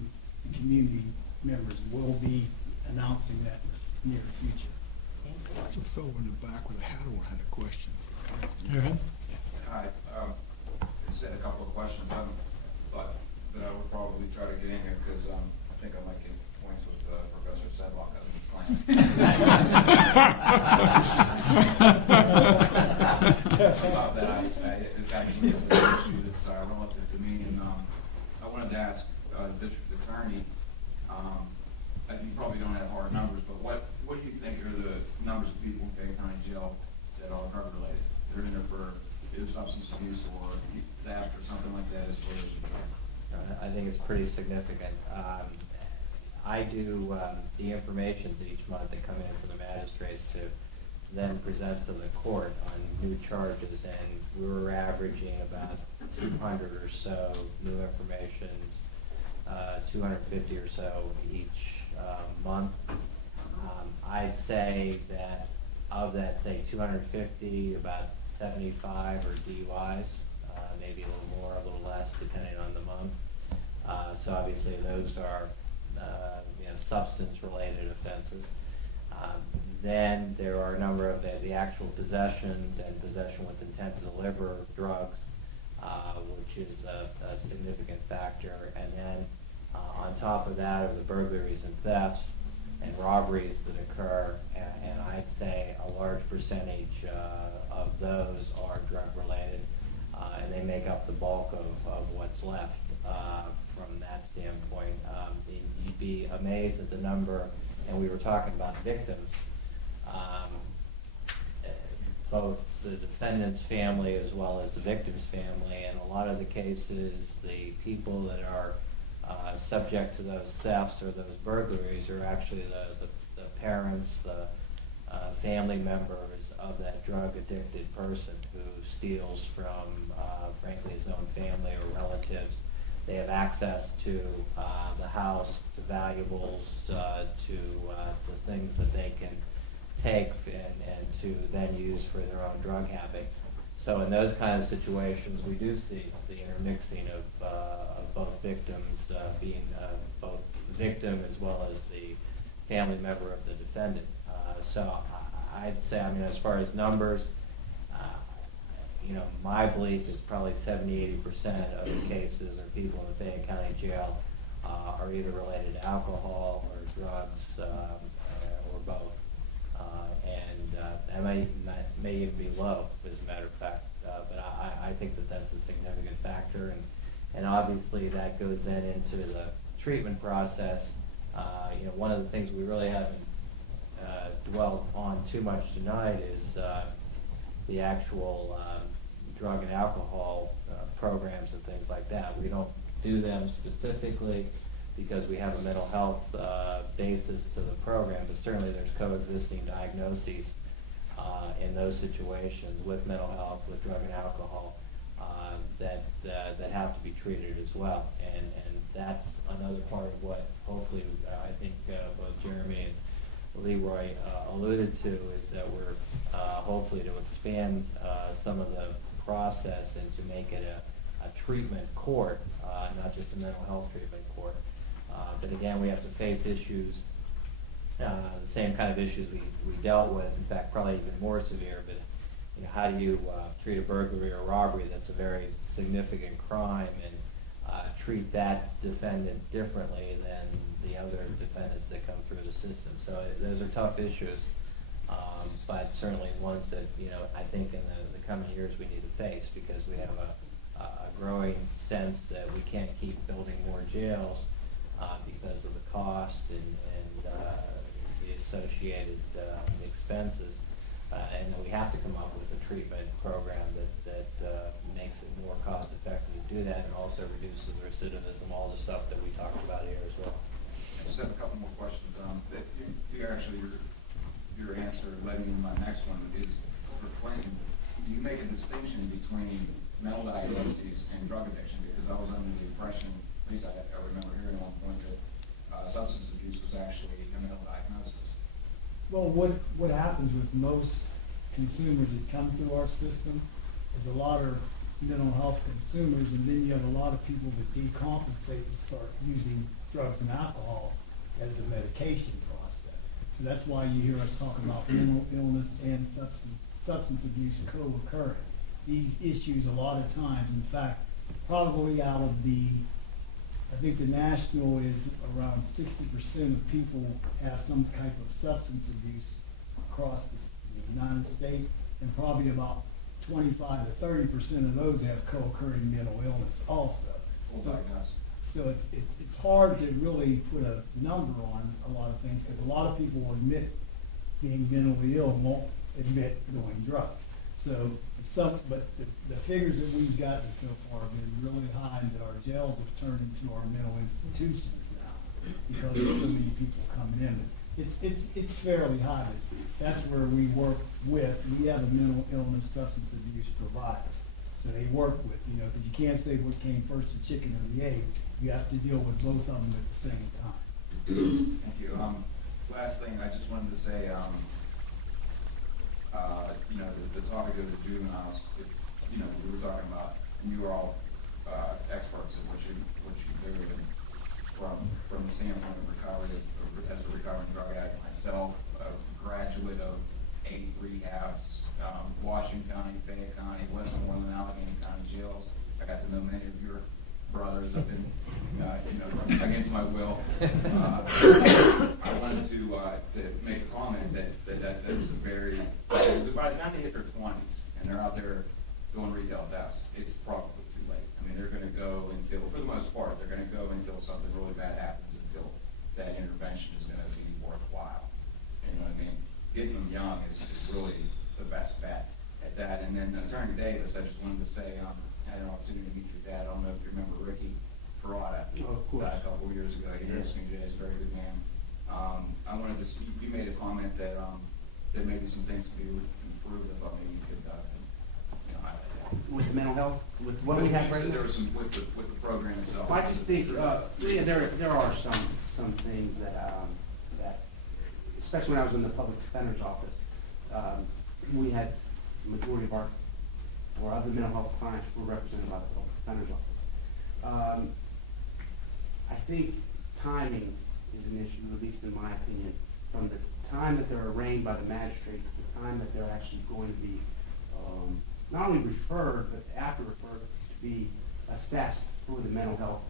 the community members. We'll be announcing that in the near future. There's a fellow in the back with a hat on had a question. Hi. I just had a couple of questions, but that I would probably try to get in here because I think I might get points with Professor Sedlock on this class. About that, this actually is an issue that's relative to me, and I wanted to ask the district attorney. You probably don't have hard numbers, but what do you think are the numbers of people in Fayette County Jail that are drug related? They're in there for either substance abuse or theft or something like that. I think it's pretty significant. I do the informations each month that come in from the magistrates to then present to the court on new charges, and we were averaging about 200 or so new informations, 250 or so each month. I'd say that of that, say 250, about 75 are DUIs, maybe a little more, a little less, depending on the month. So obviously those are substance-related offenses. Then there are a number of the actual possessions and possession with intent to deliver drugs, which is a significant factor. And then on top of that are the burglaries and thefts and robberies that occur, and I'd say a large percentage of those are drug-related, and they make up the bulk of what's left from that standpoint. You'd be amazed at the number, and we were talking about victims. Both the defendant's family as well as the victim's family, and a lot of the cases, the people that are subject to those thefts or those burglaries are actually the parents, the family members of that drug-addicted person who steals from, frankly, his own family or relatives. They have access to the house, to valuables, to things that they can take and to then use for their own drug habit. So in those kind of situations, we do see the intermixing of both victims being both the victim as well as the family member of the defendant. So I'd say, I mean, as far as numbers, my belief is probably 70–80% of the cases or people in the Fayette County Jail are either related to alcohol or drugs or both. And that may even be low, as a matter of fact. But I think that that's a significant factor. And obviously that goes then into the treatment process. One of the things we really haven't dwelt on too much tonight is the actual drug and alcohol programs and things like that. We don't do them specifically because we have a mental health basis to the program, but certainly there's coexisting diagnoses in those situations with mental health, with drug and alcohol, that have to be treated as well. And that's another part of what hopefully I think both Jeremy and Leroy alluded to, is that we're hopefully to expand some of the process and to make it a treatment court, not just a mental health treatment court. But again, we have to face issues, the same kind of issues we dealt with, in fact, probably even more severe. But how do you treat a burglary or robbery that's a very significant crime, and treat that defendant differently than the other defendants that come through the system? So those are tough issues, but certainly ones that I think in the coming years we need to face, because we have a growing sense that we can't keep building more jails because of the cost and the associated expenses, and that we have to come up with a treatment program that makes it more cost effective to do that, and also reduces recidivism, all the stuff that we talked about here as well. I just have a couple more questions. Your answer led me to my next one, is for Clinton. You make a distinction between mental diagnoses and drug addiction, because I was under the impression, at least I remember hearing at one point, that substance abuse was actually a mental diagnosis. Well, what happens with most consumers that come through our system is a lot of mental health consumers, and then you have a lot of people that decompensate and start using drugs and alcohol as a medication process. So that's why you hear us talk about mental illness and substance abuse co-occurring. These issues a lot of times, in fact, probably out of I think the national is around 60% of people have some type of substance abuse across the United States, and probably about 25 to 30% of those have co-occurring mental illness also. So it's hard to really put a number on a lot of things, because a lot of people will admit being mentally ill and won't admit doing drugs. So but the figures that we've gotten so far have been really high, and that our jails have turned into our mental institutions now because there's so many people coming in. It's fairly high. That's where we work with. We have a mental illness substance abuse provider. So they work with, because you can't say what came first, the chicken or the egg. You have to deal with both of them at the same time. Thank you. Last thing, I just wanted to say, the topic of the juveniles, we were talking about, and you were all experts in what you do, and from the standpoint of recovery, as a recovering drug addict myself, a graduate 20s, and they're out there doing retail thefts, it's probably too late. I mean, they're gonna go until, for the most part, they're gonna go until something really bad happens, until that intervention is gonna be worthwhile. You know what I mean? Getting them young is really the best bet at that. And then Attorney Davis, I just wanted to say, I had an opportunity to meet your dad. I don't know if you remember Ricky Ferrata. Oh, of course. A couple of years ago. He knows me today. He's a very good man. I wanted to see, you made a comment that there may be some things to be improved. If maybe you could highlight that. With the mental health, with what we have right now? There was some with the program itself. I just think, yeah, there are some things that, especially when I was in the public defender's office, we had the majority of our other mental health clients were represented by the public defender's office. I think timing is an issue, at least in my opinion, from the time that they're arraigned by the magistrate to the time that they're actually going to be not only referred, but after referred, to be assessed for the mental health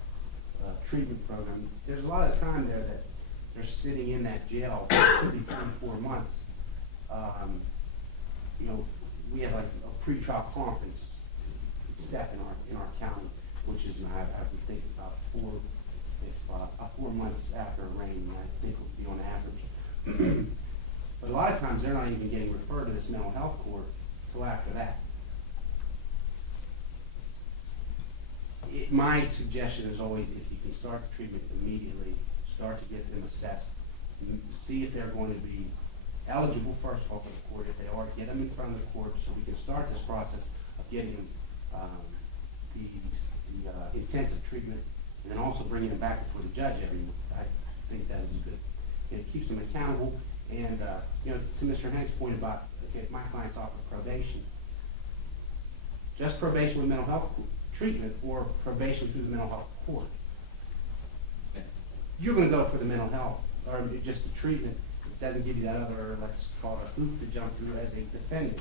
treatment program. There's a lot of time there that they're sitting in that jail, could be 3-4 months. We have like a pre-trial conference step in our county, which is, I would think about 4 months after arraignment, I think would be on average. But a lot of times they're not even getting referred to this mental health court until after that. My suggestion is always, if you can start the treatment immediately, start to get them assessed, see if they're going to be eligible first of all for the court. If they are, get them in front of the court so we can start this process of getting them the intensive treatment, and then also bringing them back before the judge every month. I think that is good. It keeps them accountable. And to Mr. Hank's point about, okay, if my clients offer probation, just probation with mental health treatment or probation through the mental health court, you're going to go for the mental health or just the treatment. It doesn't give you that other, let's call it a hoop to jump through as a defendant,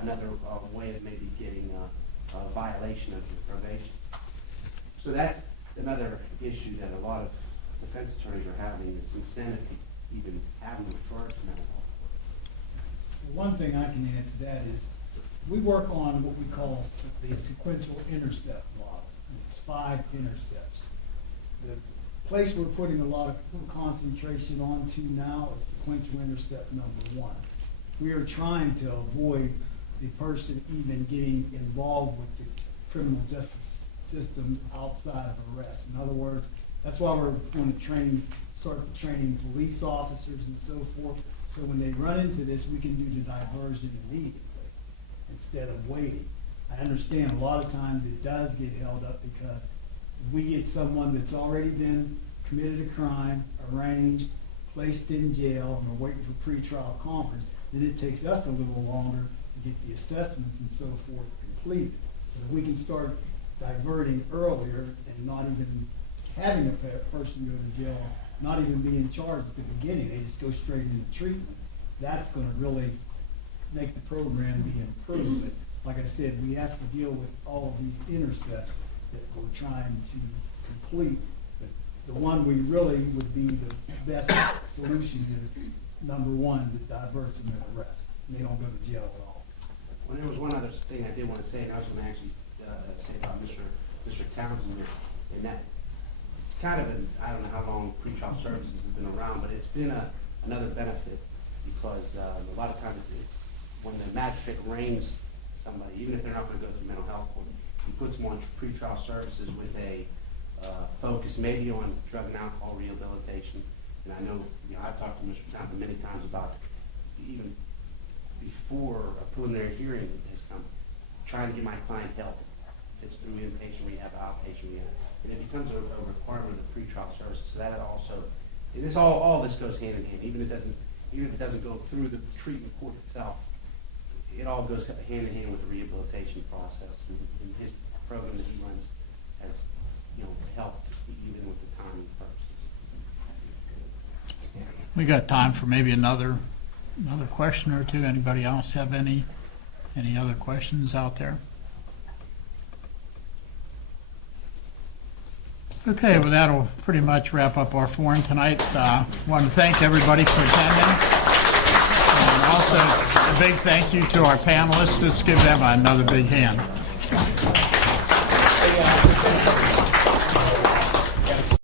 another way of maybe getting a violation of your probation. So that's another issue that a lot of defense attorneys are having, is incentive to even have them referred to mental health court. One thing I can add to that is we work on what we call the sequential intercept model. It's 5 intercepts. The place we're putting a lot of concentration onto now is sequential intercept number 1. We are trying to avoid the person even getting involved with the criminal justice system outside of arrest. In other words, that's why we're going to start training police officers and so forth, so when they run into this, we can do the diversion immediately instead of waiting. I understand a lot of times it does get held up because we get someone that's already been committed a crime, arraigned, placed in jail, and we're waiting for pretrial conference, then it takes us a little longer to get the assessments and so forth completed. So that we can start diverting earlier and not even having a person go to jail, not even being charged at the beginning, they just go straight into treatment. That's going to really make the program be improved. But like I said, we have to deal with all of these intercepts that we're trying to complete. But the one we really would be the best solution is number 1, that diverts them at arrest. They don't go to jail at all. Well, there was one other thing I did want to say, and I was going to actually say about Mr. Townsend here, and that it's kind of I don't know how long pretrial services have been around, but it's been another benefit because a lot of times it's when the magistrate arraigns somebody, even if they're not going to go through mental health court, he puts them on pretrial services with a focus maybe on drug and alcohol rehabilitation. And I know, I've talked to Mr. Townsend many times about even before a preliminary hearing has come, trying to get my client help. It's through inpatient rehab, outpatient rehab, and it becomes a requirement of pretrial services. So that also, and all this goes hand in hand. Even if it doesn't go through the treatment court itself, it all goes hand in hand with the rehabilitation process. And his program that he runs has, helped even with the timing purposes. We got time for maybe another question or two. Anybody else have any other questions out there? Okay, well, that'll pretty much wrap up our forum tonight. I want to thank everybody for attending. And Also, a big thank you to our panelists. Let's give them another big hand.